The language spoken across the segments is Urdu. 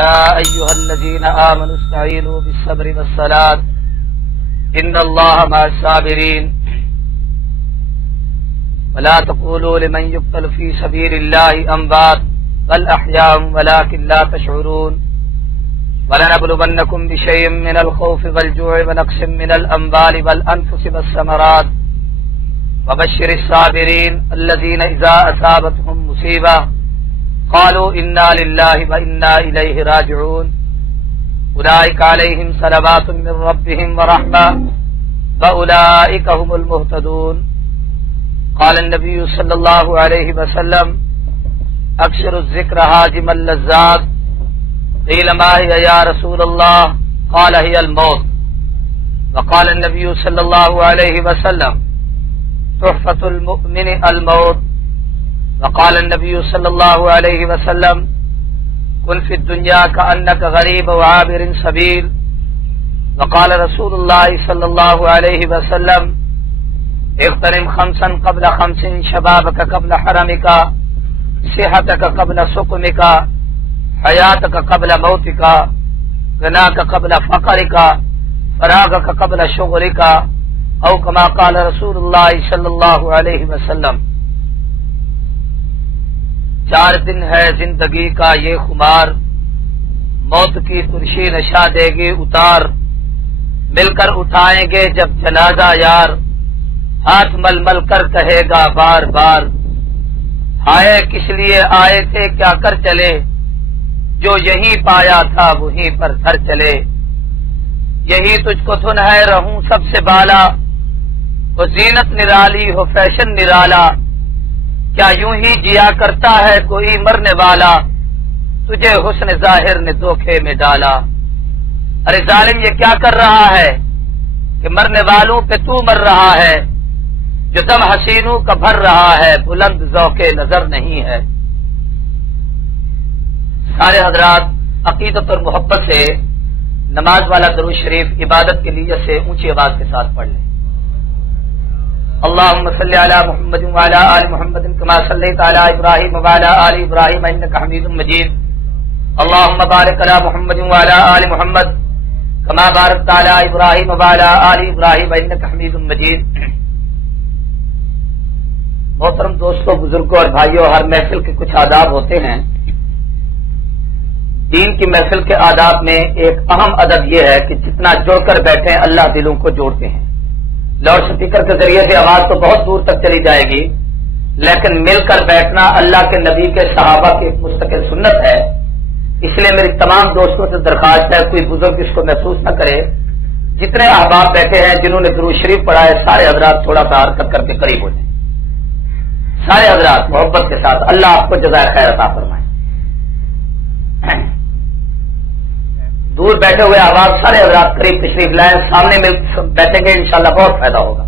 يا أيها الذين آمنوا استعينوا بالصبر والصلاة إن الله مع الصابرين ولا تقولوا لمن يقتل في سبيل الله أموات بل أحياء ولكن لا تشعرون ولنبلونكم بشيء من الخوف والجوع ونقص من الأموال والأنفس والثمرات وبشر الصابرين الذين إذا أصابتهم مصيبة قالوا إنا لله وإنا إليه راجعون أولئك عليهم صلوات من ربهم ورحمة وأولئك هم المهتدون قال النبي صلى الله عليه وسلم أكثر الذكر هاجم اللذات قيل ما هي يا رسول الله قال هي الموت وقال النبي صلى الله عليه وسلم تحفة المؤمن الموت وقال النبي صلى الله عليه وسلم كن في الدنيا كأنك غريب وعابر سبيل وقال رسول الله صلى الله عليه وسلم اغتنم خمسا قبل خمس شبابك قبل حرمك صحتك قبل سقمك حياتك قبل موتك غناك قبل فقرك فراغك قبل شغلك او كما قال رسول الله صلی اللہ علیہ وسلم. 4 دن ہے زندگی کا یہ خمار، موت کی ترشی نشا دے گی اتار، مل کر اٹھائیں گے جب جنازہ یار، ہاتھ مل مل کر کہے گا بار بار آئے کس لیے آئے تھے کیا کر چلے، جو یہی پایا تھا وہیں پر گھر چلے، یہی تجھ کو دھن ہے رہوں سب سے بالا، وہ زینت نرالی ہو فیشن نرالا، کیا یوں ہی جیا کرتا ہے کوئی مرنے والا، تجھے حسن ظاہر نے دھوکے میں ڈالا. ارے ظالم یہ کیا کر رہا ہے کہ مرنے والوں پہ تو مر رہا ہے، جو دم حسینوں کا بھر رہا ہے بلند ذوق نظر نہیں ہے. سارے حضرات عقیدت اور محبت سے نماز والا درود شریف عبادت کے لیے سے اونچی آواز کے ساتھ پڑھ لیں. اللهم صل على محمد وعلى آل محمد كما صليت على إبراهيم وعلى آل إبراهيم إنك حميد مجيد. اللهم بارك على محمد وعلى آل محمد كما باركت على إبراهيم وعلى آل إبراهيم إنك حميد مجيد. محترم دوستوں، بزرگوں اور بھائیوں، ہر محفل کے کچھ آداب ہوتے ہیں. دین کی محفل کے آداب میں ایک اہم ادب یہ ہے کہ جتنا جڑ کر بیٹھیں اللہ دلوں کو جوڑتے ہیں. لاؤڈ اسپیکر کے ذریعے سے آواز تو بہت دور تک چلی جائے گی، لیکن مل کر بیٹھنا اللہ کے نبی کے صحابہ کی ایک مستقل سنت ہے. اس لیے میری تمام دوستوں سے درخواست ہے کوئی بزرگ اس کو محسوس نہ کرے. جتنے احباب بیٹھے ہیں جنہوں نے درود شریف پڑھا ہے سارے حضرات تھوڑا سا حرکت کر کے قریب ہو جائیں. سارے حضرات محبت کے ساتھ، اللہ آپ کو جزائے خیر عطا فرمائے. دور بیٹھے ہوئے آواز سارے حضرات قریب تشریف لائیں، سامنے میں بیٹھیں گے انشاءاللہ بہت فائدہ ہوگا.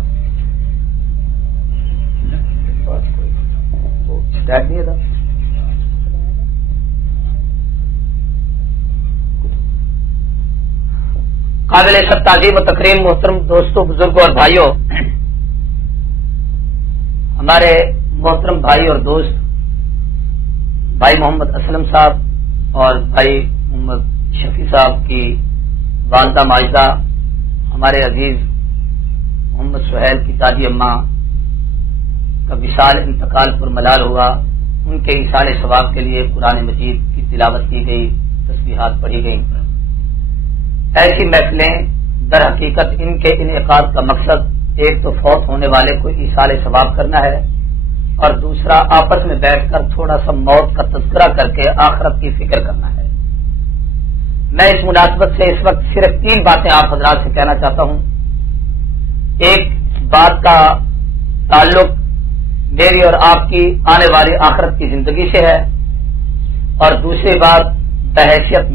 قابل سب تعظیم و تکریم محترم دوستوں، بزرگوں اور بھائیوں، ہمارے محترم بھائی اور دوست بھائی محمد اسلم صاحب اور بھائی محمد شفیع صاحب کی والدہ ماجدہ، ہمارے عزیز محمد سہیل کی دادی اماں کا وصال انتقال پر ملال ہوا. ان کے ایصال ثواب کے لیے قرآن مجید کی تلاوت کی گئی، تسبیحات پڑھی گئیں. ایسی محفلیں در حقیقت ان کے انعقاد کا مقصد ایک تو فوت ہونے والے کو ایصال ثواب کرنا ہے، اور دوسرا آپس میں بیٹھ کر تھوڑا سا موت کا تذکرہ کر کے آخرت کی فکر کرنا ہے. میں اس مناسبت سے اس وقت صرف 3 باتیں آپ حضرات سے کہنا چاہتا ہوں. ایک بات کا تعلق میری اور آپ کی آنے والی آخرت کی زندگی سے ہے، اور دوسری بات بحیثیت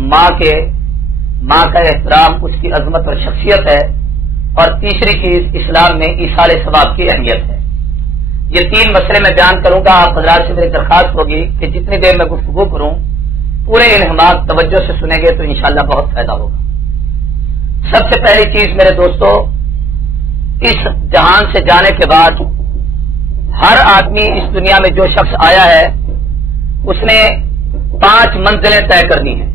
ماں کا احترام، اس کی عظمت اور شخصیت ہے، اور تیسری چیز اسلام میں ایصال ثواب کی اہمیت ہے. یہ 3 مسئلے میں بیان کروں گا. آپ حضرات سے میری درخواست ہوگی کہ جتنی دیر میں گفتگو کروں پورے انہماک توجہ سے سنیں گے تو انشاءاللہ بہت فائدہ ہوگا. سب سے پہلی چیز میرے دوستو، اس جہان سے جانے کے بعد ہر آدمی اس دنیا میں جو شخص آیا ہے اس نے 5 منزلیں طے کرنی ہیں.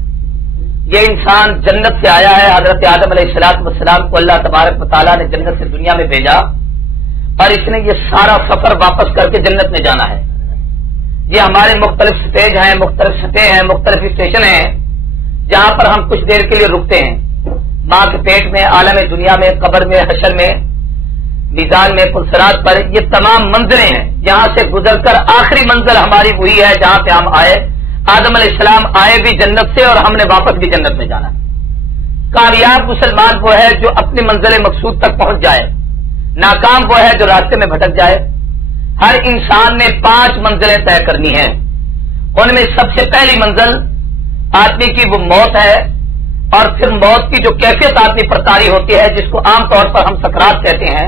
یہ انسان جنت سے آیا ہے. حضرت آدم علیہ السلام کو اللہ تبارک و تعالیٰ نے جنت سے دنیا میں بھیجا اور اس نے یہ سارا سفر واپس کر کے جنت میں جانا ہے. یہ ہمارے مختلف سٹیج ہیں, مختلف سطح ہیں, مختلف اسٹیشن ہیں جہاں پر ہم کچھ دیر کے لیے رکتے ہیں. ماں کے پیٹ میں, عالم دنیا میں, قبر میں, حشر میں, میزان میں, پلسرات پر, یہ تمام منزلیں ہیں. یہاں سے گزر کر آخری منزل ہماری وہی ہے جہاں پہ ہم آئے. آدم علیہ السلام آئے بھی جنت سے اور ہم نے واپس بھی جنت میں جانا. کامیاب مسلمان وہ ہے جو اپنی منزل مقصود تک پہنچ جائے. ناکام وہ ہے جو راستے میں بھٹک جائے. ہر انسان نے 5 منزلیں طے کرنی ہیں. ان میں سب سے پہلی منزل آدمی کی وہ موت ہے, اور پھر موت کی جو کیفیت آدمی پر طاری ہوتی ہے, جس کو عام طور پر ہم سکرات کہتے ہیں,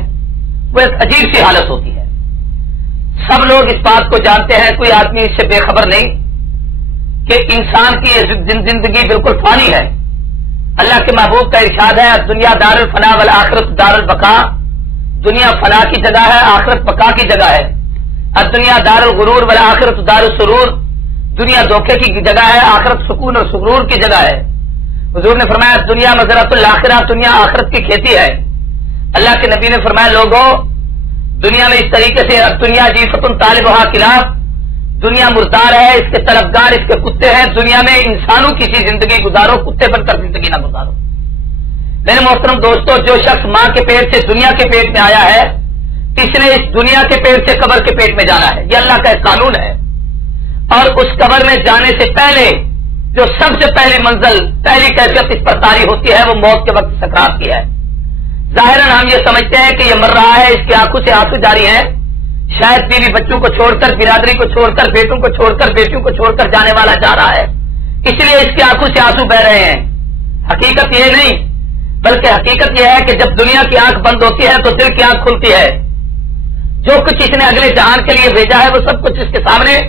وہ ایک عجیب سی حالت ہوتی ہے. سب لوگ اس بات کو جانتے ہیں, کوئی آدمی اس سے بے خبر نہیں کہ انسان کی زندگی بالکل فانی ہے. اللہ کے محبوب کا ارشاد ہے, دنیا دار الفنا والآخرت دار البقا. دنیا فنا کی جگہ ہے, آخرت بقا کی جگہ ہے. دنیا دار الغرور والآخرت دار السرور. دنیا دھوکے کی جگہ ہے, آخرت سکون اور سرور کی جگہ ہے. حضور نے فرمایا دنیا مزرعۃ الآخرہ, دنیا آخرت کی کھیتی ہے. اللہ کے نبی نے فرمایا لوگوں, دنیا میں اس طریقے سے دنیا جیفۃ طالبھا کلاب, دنیا مردار ہے, اس کے طلبگار اس کے کتے ہیں. دنیا میں انسانوں کی سی زندگی گزارو, کتے بن کر زندگی نہ گزارو. میرے محترم دوستو, جو شخص ماں کے پیٹ سے دنیا کے پیٹ میں آیا ہے, اس نے اس دنیا کے پیٹ سے قبر کے پیٹ میں جانا ہے. یہ اللہ کا ایک قانون ہے. اور اس قبر میں جانے سے پہلے جو سب سے پہلی منزل, پہلی کیفیت اس پر طاری ہوتی ہے, وہ موت کے وقت سکرات کی ہے. ظاہراً ہم یہ سمجھتے ہیں کہ یہ مر رہا ہے, اس کی آنکھوں سے آنسو جاری ہیں, شاید بیوی بچوں کو چھوڑ کر, برادری کو چھوڑ کر, بیٹوں کو چھوڑ کر, بیٹیوں کو چھوڑ کر جانے والا جا رہا ہے, اس لیے اس کی آنکھوں سے آنسو بہ رہے ہیں. حقیقت یہ نہیں, بلکہ حقیقت یہ ہے کہ جب دنیا کی آنکھ بند ہوتی ہے تو دل کی آنکھ کھلتی ہے. جو کچھ اس نے اگلے جہان کے لیے بھیجا ہے وہ سب کچھ اس کے سامنے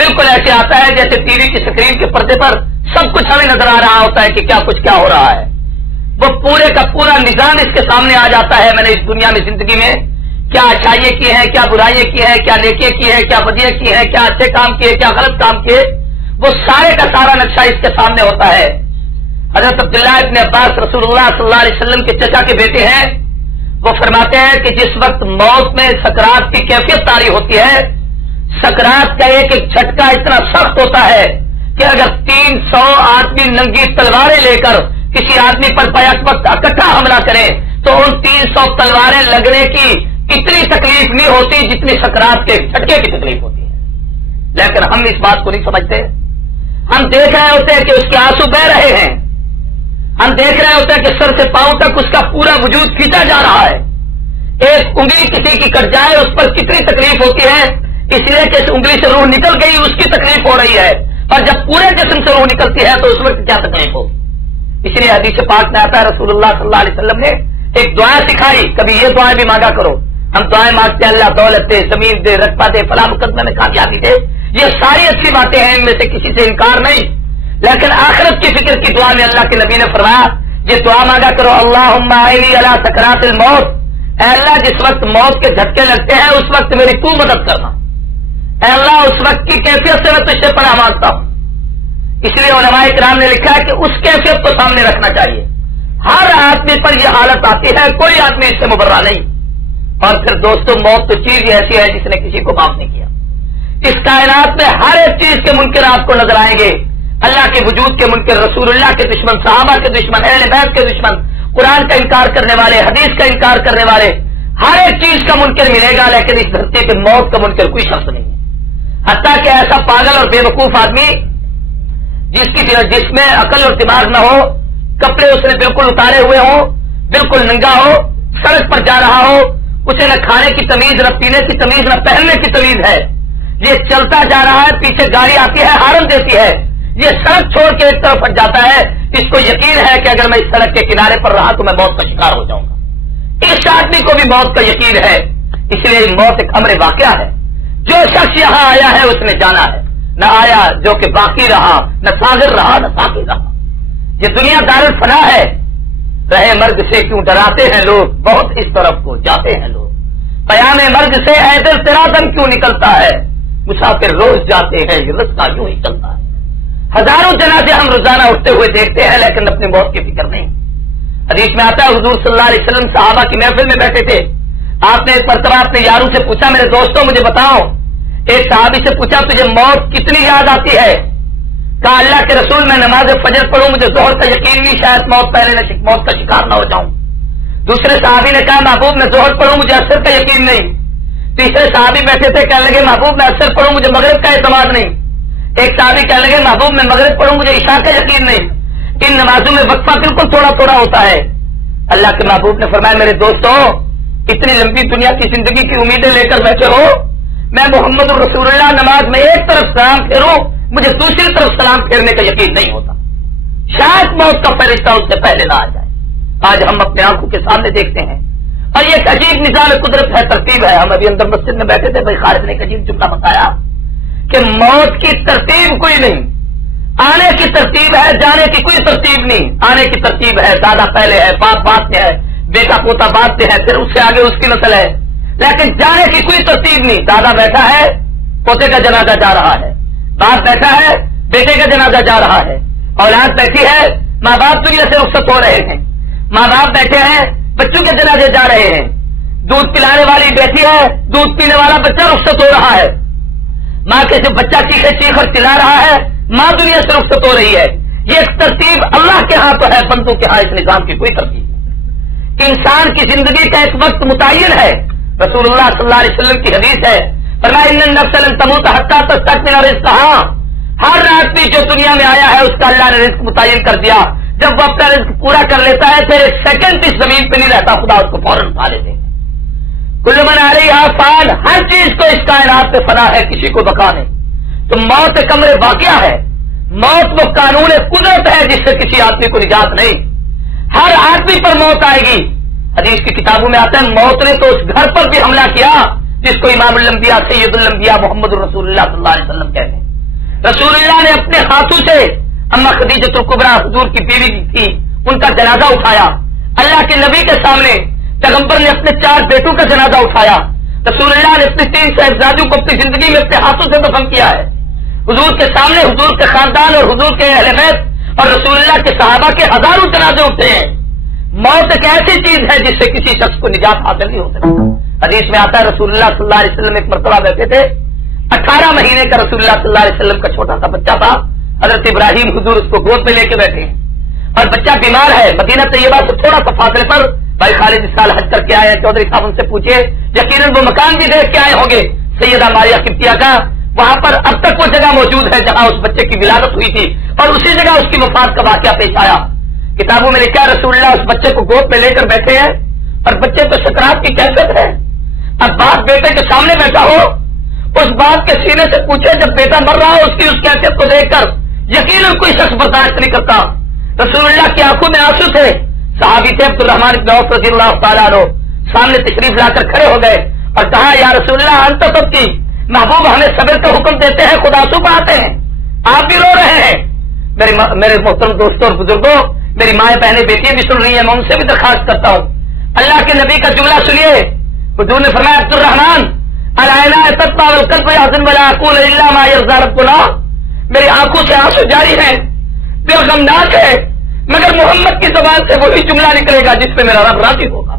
بالکل ایسے آتا ہے جیسے ٹی وی کی اسکرین کے پردے پر سب کچھ ہمیں نظر آ رہا ہوتا ہے کہ کیا کچھ کیا ہو رہا ہے. وہ پورے کا پورا نظام اس کے سامنے آ جاتا ہے. میں نے اس دنیا میں زندگی میں کیا اچھائیاں کی ہیں, کیا برائیاں کی ہیں, کیا نیکیاں کی ہیں, کیا بدیاں کی ہیں, کیا اچھے کام کیے, کیا غلط کام کیے, وہ سارے کا سارا نقشہ اس کے سامنے ہوتا ہے. حضرت عبداللہ ابن عباس رسول اللہ صلی اللہ علیہ وسلم کے چچا کے بیٹے ہیں, وہ فرماتے ہیں کہ جس وقت موت میں سکرات کی کیفیت طاری ہوتی ہے, سکرات کا ایک ایک جھٹکا اتنا سخت ہوتا ہے کہ اگر 300 آدمی ننگی تلواریں لے کر کسی آدمی پر بیک وقت اکٹھا حملہ کرے تو ان 300 تلواریں لگنے کی اتنی تکلیف نہیں ہوتی جتنی سکرات کے جھٹکے کی تکلیف ہوتی ہے. لیکن ہم اس بات کو نہیں سمجھتے. ہم دیکھ رہے ہوتے ہیں کہ اس کے آنسو بہ رہے ہیں, ہم دیکھ رہے ہوتے ہیں کہ سر سے پاؤں تک اس کا پورا وجود کھینچا جا رہا ہے. ایک انگلی کسی کی کٹ جائے اس پر کتنی تکلیف ہوتی ہے, اس لیے کہ اس انگلی سے روح نکل گئی اس کی تکلیف ہو رہی ہے, اور جب پورے جسم سے روح نکلتی ہے تو اس وقت کیا تکلیف ہوگی. اس لیے حدیث پاک میں آتا ہے رسول اللہ صلی اللہ علیہ وسلم نے ایک دعا سکھائی, کبھی یہ دعائیں بھی مانگا کرو. ہم دعائیں مانگتے ہیں اللہ دولت دے, زمین دے, رقبہ دے, فلاں مقدمے میں کامیابی دے, یہ ساری اچھی باتیں ہیں, ان میں سے کسی سے انکار نہیں. لیکن آخرت کی فکر کی دعا میں اللہ کے نبی نے فرمایا یہ دعا مانگا کرو, اللہم اعینی علی سکرات الموت, اے اللہ جس وقت موت کے جھٹکے لگتے ہیں اس وقت میری تو مدد کرنا. اے اللہ اس وقت کی کیفیت سے میں تجھ سے پناہ مانگتا ہوں. اس لیے علماء کرام نے لکھا ہے کہ اس کیفیت کو سامنے رکھنا چاہیے. ہر آدمی پر یہ حالت آتی ہے, کوئی آدمی اس سے مبرہ نہیں. اور پھر دوستوں موت تو چیز ایسی ہے جس نے کسی کو معاف نہیں کیا. اس کائنات میں ہر ایک چیز کے منکر آپ کو نظر آئیں گے. اللہ کے وجود کے منکر, رسول اللہ کے دشمن, صحابہ کے دشمن, اہل بیت کے دشمن, قرآن کا انکار کرنے والے, حدیث کا انکار کرنے والے, ہر ایک چیز کا منکر ملے گا. لیکن اس دھرتی پہ موت کا منکر کوئی شخص نہیں ہے. حتیٰ کہ ایسا پاگل اور بے وقوف آدمی جس میں عقل اور دماغ نہ ہو, کپڑے اس نے بالکل اتارے ہوئے ہوں, بالکل ننگا ہو, سڑک پر جا رہا ہو, اسے نہ کھانے کی تمیز, نہ پینے کی تمیز, نہ پہننے کی تمیز ہے, یہ چلتا جا رہا ہے, پیچھے گاڑی آتی ہے, ہارن دیتی ہے, یہ سڑک چھوڑ کے ایک طرف ہٹ جاتا ہے, اس کو یقین ہے کہ اگر میں اس سڑک کے کنارے پر رہا تو میں موت کا شکار ہو جاؤں گا. اس آدمی کو بھی موت کا یقین ہے. اس لیے موت ایک امر واقعہ ہے. جو شخص یہاں آیا ہے اس نے جانا ہے, نہ آیا جو کہ باقی رہا, نہ ساغر رہا, نہ ساقی رہا. یہ دنیا دار الفنا ہے. رہے مرگ سے کیوں ڈراتے ہیں لوگ, بہت اس طرف کو جاتے ہیں لوگ. پیام مرگ سے اے دل تیرا دم کیوں نکلتا ہے, مسافر روز جاتے ہیں یہ رستہ کیوں ہی چلتا ہے. ہزاروں جنازے ہم روزانہ اٹھتے ہوئے دیکھتے ہیں لیکن اپنی موت کی فکر نہیں. حدیث میں آتا ہے حضور صلی اللہ علیہ وسلم صحابہ کی محفل میں بیٹھے تھے. آپ نے ایک مرتبہ اپنے یاروں سے پوچھا میرے دوستوں مجھے بتاؤ. ایک صحابی سے پوچھا تجھے موت کتنی یاد آتی ہے؟ کہا اللہ کے رسول میں نماز فجر پڑھوں مجھے ظہر کا یقین نہیں شاید موت کا شکار نہ ہو جاؤں. دوسرے صحابی نے کہا محبوب میں ظہر پڑھوں مجھے عصر کا یقین نہیں. تیسرے صحابی بیٹھے تھے کہنے لگے محبوب میں عصر پڑھوں مجھے مغرب کا اعتماد نہیں. ایک صحابی کہنے لگے محبوب میں مغرب پڑھوں مجھے عشاء کا یقین نہیں. ان نمازوں میں وقفہ بالکل تھوڑا تھوڑا ہوتا ہے. اللہ کے محبوب نے فرمایا میرے دوستوں اتنی لمبی دنیا کی زندگی کی امیدیں لے کر بیٹھے ہو, میں محمد الرسول اللہ نماز میں ایک طرف سلام پھیروں مجھے دوسری طرف سلام پھیرنے کا یقین نہیں ہوتا. شاید موت کا فرشتہ اس سے پہلے نہ آ جائے. آج ہم اپنے آنکھوں کے سامنے دیکھتے ہیں اور یہ ایک عجیب نظام قدرت ہے, ترتیب ہے. ہم ابھی اندر مسجد میں بیٹھے تھے, بھائی خالد نے ایک عجیب جملہ بتایا کہ موت کی ترتیب کوئی نہیں, آنے کی ترتیب ہے, جانے کی کوئی ترتیب نہیں. آنے کی ترتیب ہے دادا پہلے ہے, باپ بعد میں ہے, بیٹا پوتا بعد میں ہے, پھر اس سے آگے اس کی نسل ہے. لیکن جانے کی کوئی ترتیب نہیں. دادا بیٹھا ہے پوتے کا جنازہ جا رہا ہے, باپ بیٹھا ہے بیٹے کا جنازہ جا رہا ہے, اولاد بیٹھی ہے ماں باپ دنیا سے رخصت ہو رہے ہیں, ماں باپ بیٹھے ہیں بچوں کے جنازے جا رہے ہیں, دودھ پلانے والی بیٹھی ہے دودھ پینے والا بچہ رخصت ہو رہا ہے, ماں کے جو بچہ چیخے چیخ اور چلا رہا ہے ماں دنیا سے رخصت ہو رہی ہے. یہ ایک ترتیب اللہ کے ہاں تو ہے, بندوں کے ہاں اس نظام کی کوئی ترتیب نہیں. انسان کی زندگی کا ایک وقت متعین ہے. رسول اللہ صلی اللہ علیہ وسلم کی حدیث ہے فرمایا ان النفس لن تموت حتى تستكمل رزقها. ہر آدمی جو دنیا میں آیا ہے اس کا اللہ نے رزق متعین کر دیا. جب وہ اپنا رزق پورا کر لیتا ہے پھر ایک سیکنڈ بھی زمین پہ نہیں رہتا, خدا اس کو فوراً اٹھا لیتے ہیں. کل من علیہا فان, ہر چیز کو اس کائنات پہ فنا ہے, کسی کو بقا نہیں. تو موت ایک امر واقعہ ہے. موت وہ قانون قدرت ہے جس سے کسی آدمی کو نجات نہیں. ہر آدمی پر موت آئے گی. حدیث کی کتابوں میں آتا ہے موت نے تو اس گھر پر بھی حملہ کیا جس کو امام الانبیاء سید الانبیاء محمد رسول اللہ صلی اللہ علیہ وسلم کہتے ہیں. رسول اللہ نے اپنے ہاتھوں سے اما خدیجۃ الکبریٰ حضور کی بیوی تھی ان کا جنازہ اٹھایا. اللہ کے نبی کے سامنے پیغمبر نے اپنے 4 بیٹوں کا جنازہ اٹھایا. رسول اللہ نے اپنے 3 صاحبزادوں کو اپنی زندگی میں اپنے ہاتھوں سے دفن کیا ہے. حضور کے سامنے حضور کے خاندان اور حضور کے اہل بیت اور رسول اللہ کے صحابہ کے ہزاروں جنازے اٹھے ہیں. موت ایک ایسی چیز ہے جس سے کسی شخص کو نجات حاصل نہیں ہو سکتی. حدیث میں آتا ہے رسول اللہ صلی اللہ علیہ وسلم ایک مرتبہ بیٹھے تھے, 18 مہینے کا رسول اللہ صلی اللہ علیہ وسلم کا چھوٹا سا بچہ تھا. حضرت ابراہیم حضور اس کو گود میں لے کے بیٹھے ہیں اور بچہ بیمار ہے. مدینہ طیبہ سے تھوڑا سا فاصلے پر بھائی خالد اس سال حج کر کے آئے ہیں, چودھری صاحب ان سے پوچھے, یقیناً وہ مکان بھی دیکھ کے آئے ہوں گے سیدہ ماریہ قبطیہ کا. وہاں پر اب تک وہ جگہ موجود ہے جہاں اس بچے کی ولادت ہوئی تھی اور اسی جگہ اس کی وفات کا واقعہ پیش آیا. کتابوں میں لکھا رسول اللہ اس بچے کو گود میں لے کر بیٹھے ہیں اور بچے کو سکرات کی کیفیت ہے. اب باپ بیٹے کے سامنے بیٹھا ہو, اس باپ کے سینے سے پوچھے جب بیٹا مر رہا ہو اس کی اس کیفیت کو دیکھ کر یقیناً کوئی شخص برداشت نہیں کرتا. رسول اللہ کی آنکھوں میں آنسو تھے. صحابی تھے عبد الرحمان بن عوف رضی اللہ تعالیٰ عنہ سامنے تشریف لا کر کھڑے ہو گئے اور کہا یا رسول اللہ انت سب کی محبوب ہمیں صبر کا حکم دیتے ہیں, خدا آنسو بہاتے ہیں, آپ بھی رو رہے ہیں. میرے محترم دوستوں اور بزرگوں, میری مائیں بہنیں بیٹیاں بھی سن رہی ہیں, میں ان سے بھی درخواست کرتا ہوں اللہ کے نبی کا جملہ سنیے. حضور نے فرمایا عبد الرحمان میری آنکھوں سے آنسو جاری ہیں, دل غمناک ہے, مگر محمد کی زبان سے وہی جملہ نکلے گا جس سے میرا رب راضی ہوگا.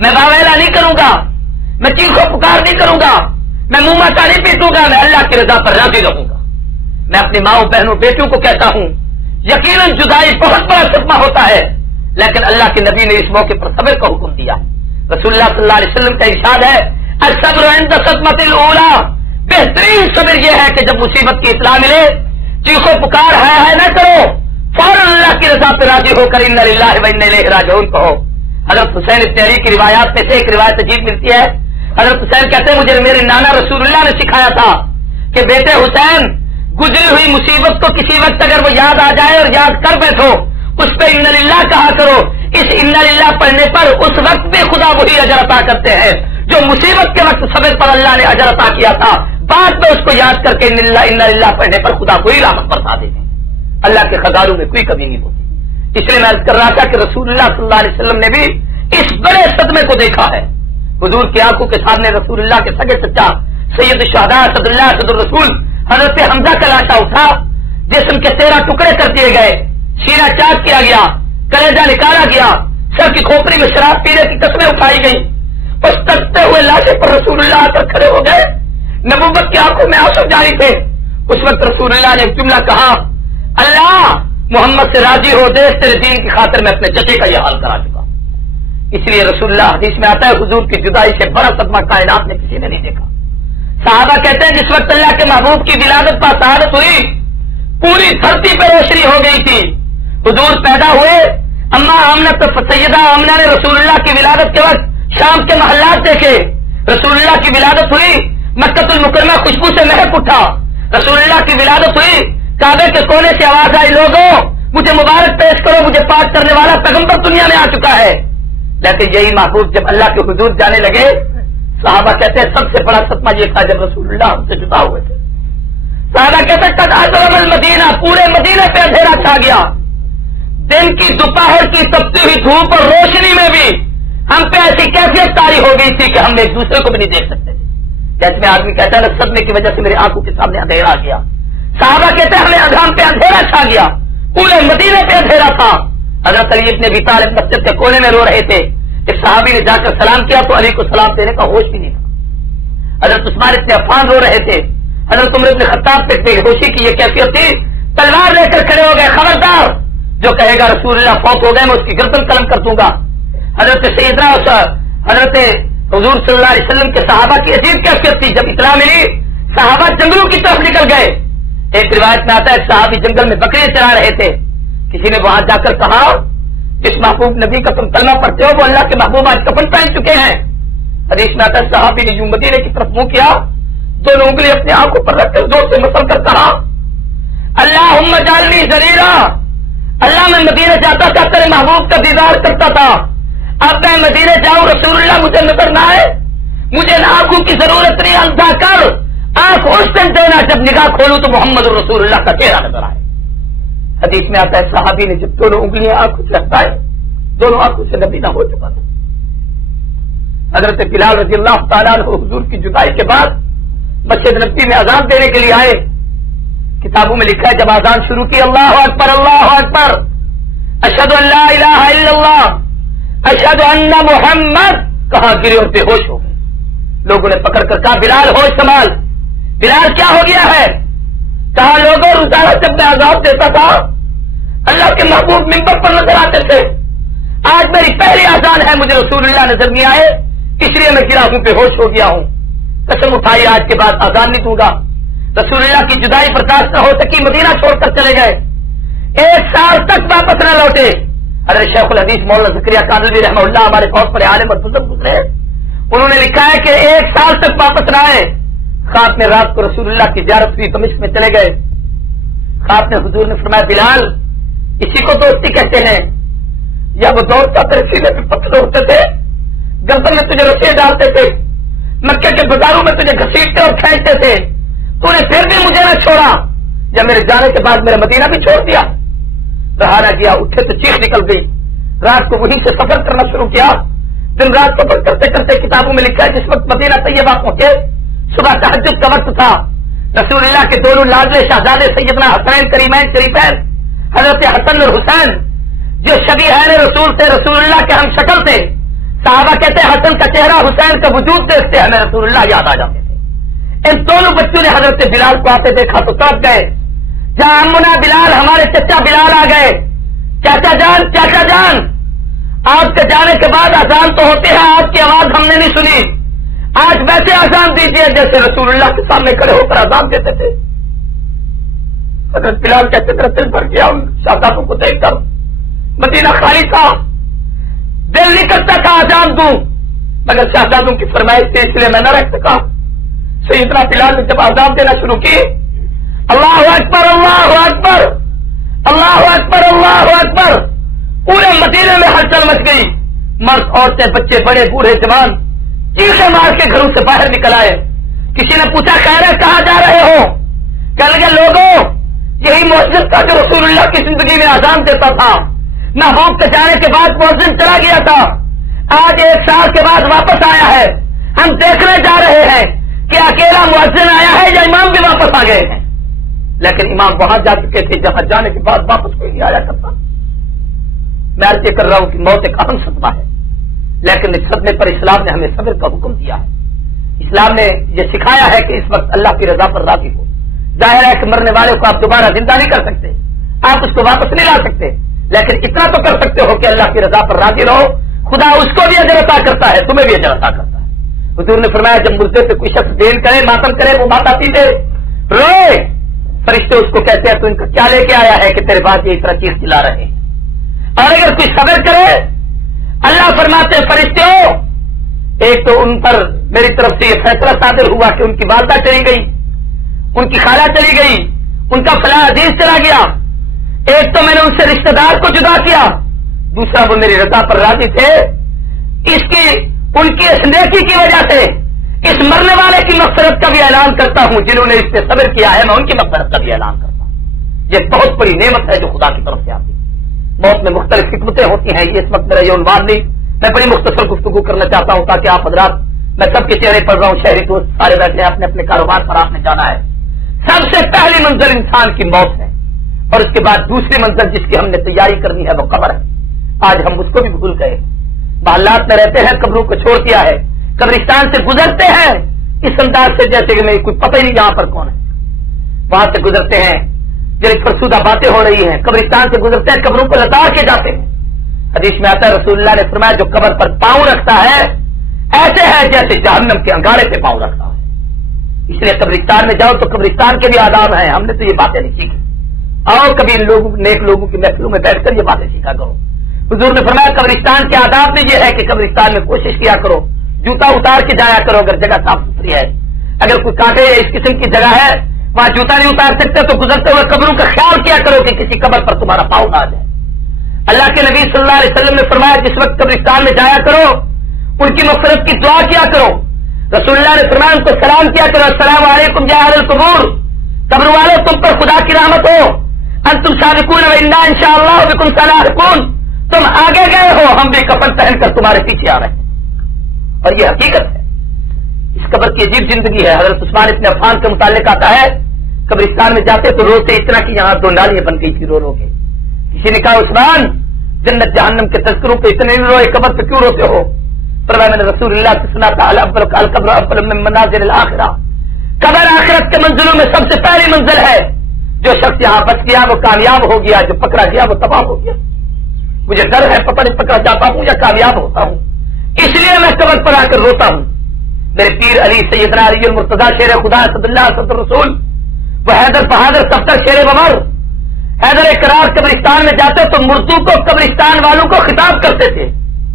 میں باویلا نہیں کروں گا, میں چیخو پکار نہیں کروں گا, میں منہ ماتا نہیں پیٹوں گا, میں اللہ کی رضا پر راضی رہوں گا. میں اپنی ماؤں بہنوں بیٹیوں کو کہتا ہوں یقیناً جدائی بہت بڑا صدمہ ہوتا ہے, لیکن اللہ کے نبی نے اس موقع پر صبر کا حکم دیا. رسول اللہ صلی اللہ علیہ وسلم کا ارشاد ہے الصبر عند الصدمۃ الاولى, بہترین صبر یہ ہے کہ جب مصیبت کی اطلاع ملے چیخو پکار ہے نہ کرو, فوراً اللہ کی رضا پہ راضی ہو کر انا للہ و انا الیہ راجعون کہو. حضرت حسین ابن علی کی روایات میں سے ایک روایت عجیب ملتی ہے. حضرت حسین کہتے ہیں مجھے میرے نانا رسول اللہ نے سکھایا تھا کہ بیٹے حسین گزری ہوئی مصیبت کو کسی وقت اگر وہ یاد آ جائے اور یاد کر بیٹھو اس پہ انا للہ کہا کرو. اس انا للہ پڑھنے پر اس وقت بھی خدا وہی اجر عطا کرتے ہیں جو مصیبت کے وقت صبر پر اللہ نے اجر عطا کیا تھا, بعد میں اس کو یاد کر کے انا للہ پڑھنے پر خدا وہی رحمت برسا دیتے ہیں. اللہ کے خزانوں میں کوئی کمی نہیں ہوتی. اس لیے میں عرض کر رہا تھا کہ رسول اللہ صلی اللہ علیہ وسلم نے بھی اس بڑے صدمے کو دیکھا ہے. حضور کی آنکھوں کے سامنے رسول اللہ کے سگے سچا سید الشہداء اسد اللہ اسد الرسول حضرت حمزہ کا لاشا اٹھا. جسم کے 13 ٹکڑے کر دیے گئے، سینہ چاک کیا گیا، کلیجہ نکالا گیا، سر کی کھوپڑی میں شراب پینے کی قسمیں اٹھائی گئی، اس تڑپتے ہوئے لاشے پر رسول اللہ آ کر کھڑے ہو گئے، نبوت کی آنکھوں میں آنسو جاری تھے۔ اس وقت رسول اللہ نے ایک جملہ کہا، اللہ محمد سے راضی ہو دے، تیرے دین کی خاطر میں اپنے چچے کا یہ حال کرا چکا۔ اس لیے رسول اللہ حدیث میں آتا ہے حضور کی جدائی سے بڑا صدمہ کائنات میں کسی نے نہیں دیکھا۔ صحابہ کہتے ہیں جس وقت اللہ کے محبوب کی ولادت پر شہادت ہوئی، پوری دھرتی پہ روشنی ہو گئی تھی۔ حضور پیدا ہوئے، اماں آمنہ سیدہ آمنہ نے رسول اللہ کی ولادت کے وقت شام کے محلات دیکھے۔ رسول اللہ کی ولادت ہوئی، مکہ المکرمہ خوشبو سے مہک اٹھا۔ رسول اللہ کی ولادت ہوئی، کعبے کے کونے سے آواز آئی، لوگوں مجھے مبارک پیش کرو، مجھے پاک کرنے والا پیغمبر دنیا میں آ چکا ہے۔ لیکن یہی محبوب جب اللہ کے حضور جانے لگے، صحابہ کہتے ہیں سب سے بڑا صدمہ یہ تھا جب رسول اللہ ہم سے جدا ہوئے تھے۔ صحابہ کہتے ہیں قد اظلم المدینہ، پورے مدینے پہ اندھیرا چھا گیا۔ دن کی دوپہر کی تپتی ہوئی دھوپ اور روشنی میں بھی ہم پہ ایسی کیفیت طاری ہو گئی تھی کہ ہم ایک دوسرے کو بھی نہیں دیکھ سکتے تھے۔ جیسے میں آدمی کہتا ہے نا صدمے کی وجہ سے میری آنکھوں کے سامنے اندھیرا آ گیا۔ صحابہ کہتے ہیں ہمیں ہم پہ اندھیرا چھا گیا، پورے مدینے پہ اندھیرا تھا۔ حضرت علی ابن ابی طالب مسجد کے کونے میں رو رہے تھے۔ ایک صحابی نے جا کر سلام کیا تو علی کو سلام دینے کا ہوش بھی نہیں تھا۔ حضرت عثمان ابن عفان رو رہے تھے۔ حضرت عمر ابن خطاب پہ بے ہوشی کی یہ کیفیت تھی، تلوار لے کر کھڑے ہو گئے، خبردار جو کہے گا رسول اللہ فوت ہو گئے میں اس کی گردن قلم کر دوں گا۔ حضرت سیدنا حضرت حضور صلی اللہ علیہ وسلم کے صحابہ کی عجیب کیفیت تھی، جب اطلاع ملی صحابہ جنگلوں کی طرف نکل گئے۔ ایک روایت میں آتا ہے صحابی جنگل میں بکریاں چرا رہے تھے، کسی نے وہاں جا کر کہا جس محبوب نبی کا تم کلمہ پڑھتے ہو وہ اللہ کے محبوب آج کفن پہن چکے ہیں۔ حدیث میں آتا ہے صحابی نے یوں مدینے کی طرف منہ کیا، دونوں انگلی اپنی آنکھوں پر رکھ کر زور سے مسل کر کہا اللہم اجعلنی ذلیلا، اللہ میں مدینے جاتا تھا تیرے محبوب کا دیدار کرتا تھا، اب میں مدینے جاؤں رسول اللہ مجھے نظر نہ آئے، مجھے آنکھوں کی ضرورت نہیں، اندھا کر آنکھ اس دن دینا جب نگاہ کھولوں تو محمد رسول اللہ کا چہرہ نظر آئے۔ حدیث میں آتا ہے صحابی نے جب دونوں انگلیاں آنکھوں سے ہٹائے، دونوں آنکھوں سے نبی نہ ہو چکا تھا۔ حضرت بلال رضی اللہ تعالیٰ عنہ حضور کی جدائی کے بعد مسجد نبوی میں اذان دینے کے لیے آئے۔ کتابوں میں لکھا ہے جب اذان شروع کی اللہ اکبر اللہ اکبر، اشہد ان لا الہ الا اللہ اشہد ان محمد، کہاں گرے اور بے ہوش ہو گئے۔ لوگوں نے پکڑ کر کہا بلال ہوش سنبھال، بلال کیا ہو گیا ہے؟ کہا لوگوں روزانہ جب میں عذاب دیتا تھا اللہ کے محبوب منبر پر نظر آتے تھے، آج میری پہلی اذان ہے مجھے رسول اللہ نظر نہیں آئے، اس لیے میں گرا ہوں، بے ہوش ہو گیا ہوں، قسم اٹھائی آج کے بعد اذان نہیں دوں گا۔ رسول اللہ کی جدائی برداشت نہ ہو سکی، مدینہ چھوڑ کر چلے گئے، 1 سال تک واپس نہ لوٹے۔ حضرت شیخ الحدیث مولانا زکریا کاندھلوی رحمہ اللہ ہمارے بہت بڑے عالم اور بزرگ گزرے، انہوں نے لکھا ہے کہ 1 سال تک واپس نہ آئے۔ خواب میں رات کو رسول اللہ کی زیارت ہوئی، دمشق میں چلے گئے۔ خواب میں حضور نے فرمایا بلال اسی کو دوستی کہتے ہیں، یا وہ دوڑتا تیرے سینے پہ پتھر ہوتے تھے، گردن میں تجھے رسیاں ڈالتے تھے، مکے کے بازاروں میں تجھے گھسیٹتے اور کھینچتے تھے، تو نے پھر بھی مجھے نہ چھوڑا، جب میرے جانے کے بعد میرا مدینہ بھی چھوڑ دیا۔ رہا نہ گیا، اٹھے تو چیخ نکل گئی، رات کو وہیں سے سفر کرنا شروع کیا۔ دن رات سفر کرتے کرتے کتابوں میں لکھا ہے جس وقت مدینہ طیبہ پہنچے صبح تہجد کا وقت تھا، رسول اللہ کے دونوں لاڈلے شہزادے سیدنا حسین کریمین شریفین حضرت حسن اور حسین جو شبیہین رسول تھے، رسول اللہ کے ہم شکل تھے، صحابہ کہتے ہیں حسن کا چہرہ حسین کا وجود دیکھتے ہمیں رسول اللہ یاد آ جاتے تھے۔ ان دونوں بچوں نے حضرت بلال کو آتے دیکھا تو تڑپ گئے، جہاں امنا بلال ہمارے چچا بلال آ گئے، چاچا جان آپ کے جانے کے بعد اذان تو ہوتی ہے، آپ کی آواز ہم نے نہیں سنی، آج ویسے اذان دیجیے جیسے رسول اللہ کے سامنے کھڑے ہو کر اذان دیتے تھے۔ حضرت بلال کہتے میرا دل بھر گیا ان شہزادوں کو دیکھ کر، مدینہ خالی تھا، دل نہیں کرتا تھا اذان دوں، مگر شہزادوں کی فرمائش تھی اس لیے میں نہ رکھ سکا۔ سیدنا بلال نے جب اذان دینا شروع کی، اللہ اکبر اللہ اکبر اللہ اکبر اللہ اکبر، پورے مدینے میں ہلچل مچ گئی، مرد عورتیں بچے بڑے بوڑھے جوان چیخیں مار کے گھروں سے باہر نکل آئے۔ کسی نے پوچھا کہہ رہے کہاں جا رہے ہو؟ کہنے لگے لوگوں یہی مؤذن تھا جو رسول اللہ کی زندگی میں اذان دیتا تھا، محبوب کے جانے کے بعد مؤذن چلا گیا تھا، آج 1 سال کے بعد واپس آیا ہے، ہم دیکھنے جا رہے ہیں کہ اکیلا مؤذن آیا ہے یا امام بھی واپس آ گئے ہیں۔ لیکن امام وہاں جا چکے تھے جہاں جانے کے بعد واپس کوئی نہیں آیا کرتا. میں عرض یہ کر رہا ہوں کہ موت ایک اہم صدمہ ہے، لیکن اس صدمے پر اسلام نے ہمیں صبر کا حکم دیا ہے. اسلام نے یہ سکھایا ہے کہ اس وقت اللہ کی رضا پر راضی ہو. ظاہر ہے کہ مرنے والے کو آپ دوبارہ زندہ نہیں کر سکتے، آپ اس کو واپس نہیں لا سکتے، لیکن اتنا تو کر سکتے ہو کہ اللہ کی رضا پر راضی رہو. خدا اس کو بھی اجر عطا کرتا ہے، تمہیں بھی اجر عطا کرتا ہے. حضور نے فرمایا جب مردے پہ کوئی شخص دین کرے، ماتم کرے، وہ ماتا پیٹے، روئے، فرشتے اس کو کہتے ہیں تو ان کا کیا لے کے آیا ہے کہ تیرے بعد یہ اس طرح چیخ چلا رہے ہیں. اور اگر کوئی صبر کرے، اللہ فرماتے فرشتوں، ایک تو ان پر میری طرف سے یہ فیصلہ صادر ہوا کہ ان کی والدہ چلی گئی، ان کی خالہ چلی گئی، ان کا فلاں عزیز چلا گیا، ایک تو میں نے ان سے رشتہ دار کو جدا کیا، دوسرا وہ میری رضا پر راضی تھے. ان کی اس نیکی کی وجہ سے اس مرنے والے کی مغفرت کا بھی اعلان کرتا ہوں. جنہوں نے اس پہ صبر کیا ہے میں ان کی مغفرت کا بھی اعلان کرتا ہوں. یہ بہت بڑی نعمت ہے جو خدا کی طرف سے آتی ہے. موت میں مختلف حکمتیں ہوتی ہیں، یہ اس وقت میرا یہ عنوان نہیں. میں بڑی مختصر گفتگو کرنا چاہتا ہوں تاکہ آپ حضرات، میں سب کے چہرے پڑھ رہا ہوں، شہری دوست سارے بیٹھے اپنے اپنے کاروبار پر آپ نے جانا ہے. سب سے پہلی منزل انسان کی موت ہے، اور اس کے بعد دوسری منزل جس کی ہم نے تیاری کرنی ہے وہ قبر ہے. آج ہم اس کو بھی بھول گئے. محلات میں رہتے ہیں، قبروں کو چھوڑ دیا ہے، قبرستان سے گزرتے ہیں اس انداز سے جیسے کہ کوئی پتہ ہی نہیں یہاں پر کون ہے. وہاں سے گزرتے ہیں، جو فرسودہ باتیں ہو رہی ہیں، قبرستان سے گزرتے ہیں، قبروں کو لتاڑ کے جاتے ہیں. حدیث میں آتا ہے رسول اللہ نے فرمایا جو قبر پر پاؤں رکھتا ہے ایسے ہے جیسے جہنم کے انگارے پہ پاؤں رکھتا ہے. اس لیے قبرستان میں جاؤ تو قبرستان کے بھی آداب ہیں. ہم نے تو یہ باتیں نہیں سیکھی. آؤ کبھی نیک لوگوں کی محفلوں میں بیٹھ کر یہ باتیں سیکھا کرو. حضور نے فرمایا قبرستان کے آداب میں یہ ہے کہ قبرستان میں کوشش کیا کرو جوتا اتار کے جایا کرو اگر جگہ صاف ستھری ہے. اگر کوئی کانٹے یا اس قسم کی جگہ ہے وہاں جوتا نہیں اتار سکتے تو گزرتے ہوئے قبروں کا خیال کیا کرو کہ کسی قبر پر تمہارا پاؤں نہ آ جائے. اللہ کے نبی صلی اللہ علیہ وسلم نے فرمایا جس وقت قبرستان میں جایا کرو ان کی مغفرت کی دعا کیا کرو. رسول اللہ نے فرمایا ان کو سلام کیا کرو، السلام علیکم یا اہل القبور، قبر والوں تم پر خدا کی رحمت ہو، انتم سابقون و انا انشاءاللہ بکم سلاحقون، تم آگے گئے ہو، ہم بھی کفن پہن کر تمہارے پیچھے آ رہے ہیں. اور یہ حقیقت ہے. اس قبر کی عجیب زندگی ہے. حضرت عثمان ابن عفان کے متعلق آتا ہے قبرستان میں جاتے تو روتے اتنا کہ یہاں 2 نالیاں بن گئی تھی رو رو کے. کسی نے کہا عثمان جنت جہنم کے تذکروں پہ اتنے نہیں روئے، قبر پہ کیوں روتے ہو؟ فرمایا میں نے رسول اللہ سے سنا تھا القبر افضل من منازل الاخرہ، قبر آخرت کے منزلوں میں سب سے پہلی منزل ہے. جو شخص یہاں بچ گیا وہ کامیاب ہو گیا، جو پکڑا گیا وہ تباہ ہو گیا. مجھے ڈر ہے پتہ نہیں پکڑا جاتا ہوں یا کامیاب ہوتا ہوں، اس لیے میں قبر پر آ کر روتا ہوں. میرے پیر علی سیدنا علی المرتضیٰ شیر خدا اسد اللہ اسد الرسول، وہ حیدر بہادر سفتر شیر بمر، حیدر اقرار قبرستان میں جاتے تو مردوں کو قبرستان والوں کو خطاب کرتے تھے.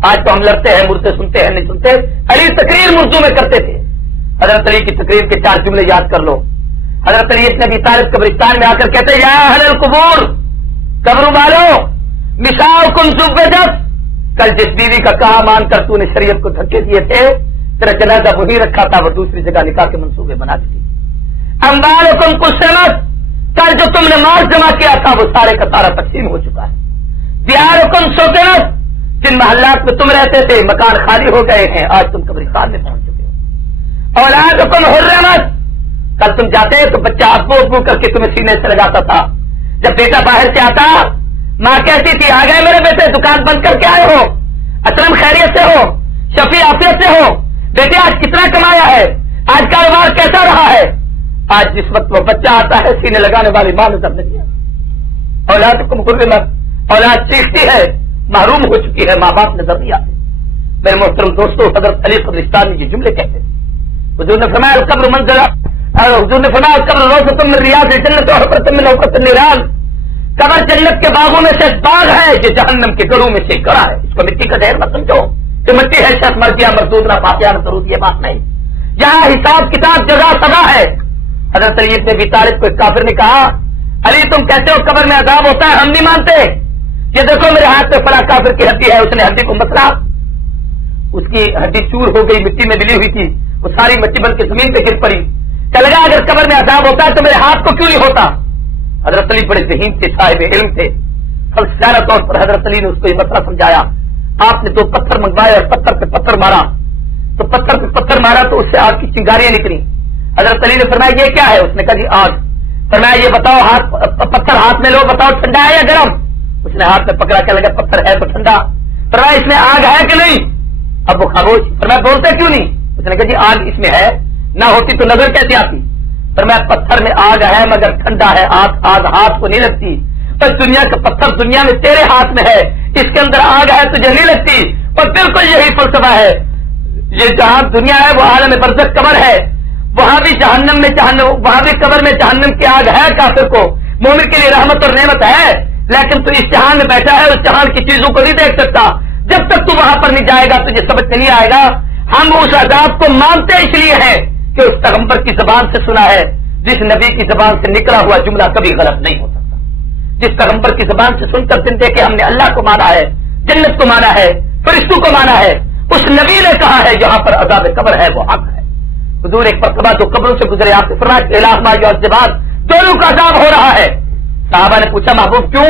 آج تو ہم لڑتے ہیں، مردے سنتے ہیں نہیں سنتے. علی تقریر مردوں میں کرتے تھے. حضرت علی کی تقریر کے 4 جملے یاد کر لو. حضرت علی ابن ابی طالب قبرستان میں آ کر کہتے یا اہل القبور، قبر والوں، مساؤکم زوجت، کل جس بیوی کا کہا مان کر تو نے شریعت کو دھکے دیے تھے تیرا جنازہ وہی رکھا تھا، وہ دوسری جگہ نکاح کے منصوبے بنا دی. اموالکم قسمت، کل جو تم نے مال جمع کیا تھا وہ سارے کا سارا تقسیم ہو چکا ہے. دیارکم سوتنت، جن محلات میں تم رہتے تھے مکان خالی ہو گئے ہیں، آج تم قبرستان میں پہنچ چکے ہو. اولادکم حرمت، کل تم جاتے تو بچہ ابو ابو کر کے تمہیں سینے سے لگاتا تھا. جب بیٹا باہر سے آتا ماں کہتی تھی آ گئے میرے بیٹے، دکان بند کر کے آئے ہو، اسلم خیریت سے ہو، شفیع عافیت سے ہو، بیٹے آج کتنا کمایا ہے، آج کاروبار کیسا رہا ہے. آج جس وقت وہ بچہ آتا ہے سینے لگانے والی ماں نظر نہیں آتی. اولادکم حرمت، اولاد چیختی ہے، محروم ہو چکی ہے، ماں باپ نظر نہیں آتے. میرے محترم دوستوں، حضرت علی قبرستان میں یہ جملے کہتے ہیں. حضور نے فرمایا القبر منزل، حضور نے فرمایا القبر روضۃ من ریاض الجنۃ وحفرۃ من حفرۃ النیران، قبر جنت کے باغوں میں سے باغ ہے، یہ جہنم کے گڑھوں میں سے گڑھا ہے. اس کو مٹی کا ڈھیر مت سمجھو کہ مٹی ہے شخص مر گیا مردود نہ فاتحہ نہ درود، یہ بات نہیں. یہاں حساب کتاب جزا سزا ہے. حضرت علی ابن ابی طالب کو ایک کافر نے کہا علی تم کہتے ہو قبر میں عذاب ہوتا ہے، ہم نہیں مانتے. یہ دیکھو میرے ہاتھ میں فلاں کافر کی ہڈی ہے. اس نے ہڈی کو مسلا، اس کی ہڈی چور ہو گئی، مٹی میں ملی ہوئی تھی، وہ ساری مٹی بن کے زمین پہ گر پڑی. کہ لگا اگر قبر میں عذاب ہوتا ہے تو میرے ہاتھ کو کیوں نہیں ہوتا. حضرت علی بڑے ذہین تھے، صاحب علم تھے. فلسفیانہ طور پر حضرت علی نے اس کو یہ مسئلہ سمجھایا. آپ نے 2 پتھر منگوائے اور پتھر پہ پتھر مارا، تو پتھر پہ پتھر مارا تو اس سے آگ کی چنگاریاں نکلی. حضرت علی نے فرمایا یہ کیا ہے؟ اس نے کہا جی آگ. فرمایا یہ بتاؤ پتھر ہاتھ میں لو، بتاؤ ٹھنڈا ہے یا گرم؟ اس نے ہاتھ میں پکڑا کے لگا پتھر ہے تو ٹھنڈا۔ فرمایا اس میں آگ ہے کہ نہیں؟ اب وہ خاموش۔ فرمایا بولتے کیوں نہیں؟ اس نے کہا جی آگ اس میں ہے، نہ ہوتی تو نظر کیسے آتی؟ فرمایا پتھر میں آگ ہے مگر ٹھنڈا ہے، آگ ہاتھ کو نہیں لگتی۔ اور دنیا کا پتھر دنیا میں تیرے ہاتھ میں ہے، اس کے اندر آگ ہے تجھے نہیں لگتی۔ اور بالکل یہی فلسفہ ہے، یہ جہاں دنیا ہے وہ عالم برزخ قبر ہے، وہاں بھی جہنم میں وہاں بھی قبر میں جہنم کی آگ ہے کافر کو، مومن کے لیے رحمت اور نعمت ہے، لیکن تو اس جہان میں بیٹھا ہے، اس جہان کی چیزوں کو نہیں دیکھ سکتا۔ جب تک تو وہاں پر نہیں جائے گا تجھے سمجھ نہیں آئے گا۔ ہم اس عذاب کو مانتے اس لیے ہیں کہ اس پیغمبر کی زبان سے سنا ہے، جس نبی کی زبان سے نکلا ہوا جملہ کبھی غلط نہیں ہو سکتا۔ جس پیغمبر کی زبان سے سن کر دن دے کے ہم نے اللہ کو مانا ہے، جنت کو مانا ہے، فرشتوں کو مانا ہے، اس نبی نے کہا ہے جہاں پر عذاب قبر ہے وہ حق ہے۔ حضور ایک مرتبہ جو قبروں سے گزرے آپ سے فرمایا الہ اور زبان دونوں کا عذاب ہو رہا ہے۔ صحابہ نے پوچھا محبوب کیوں؟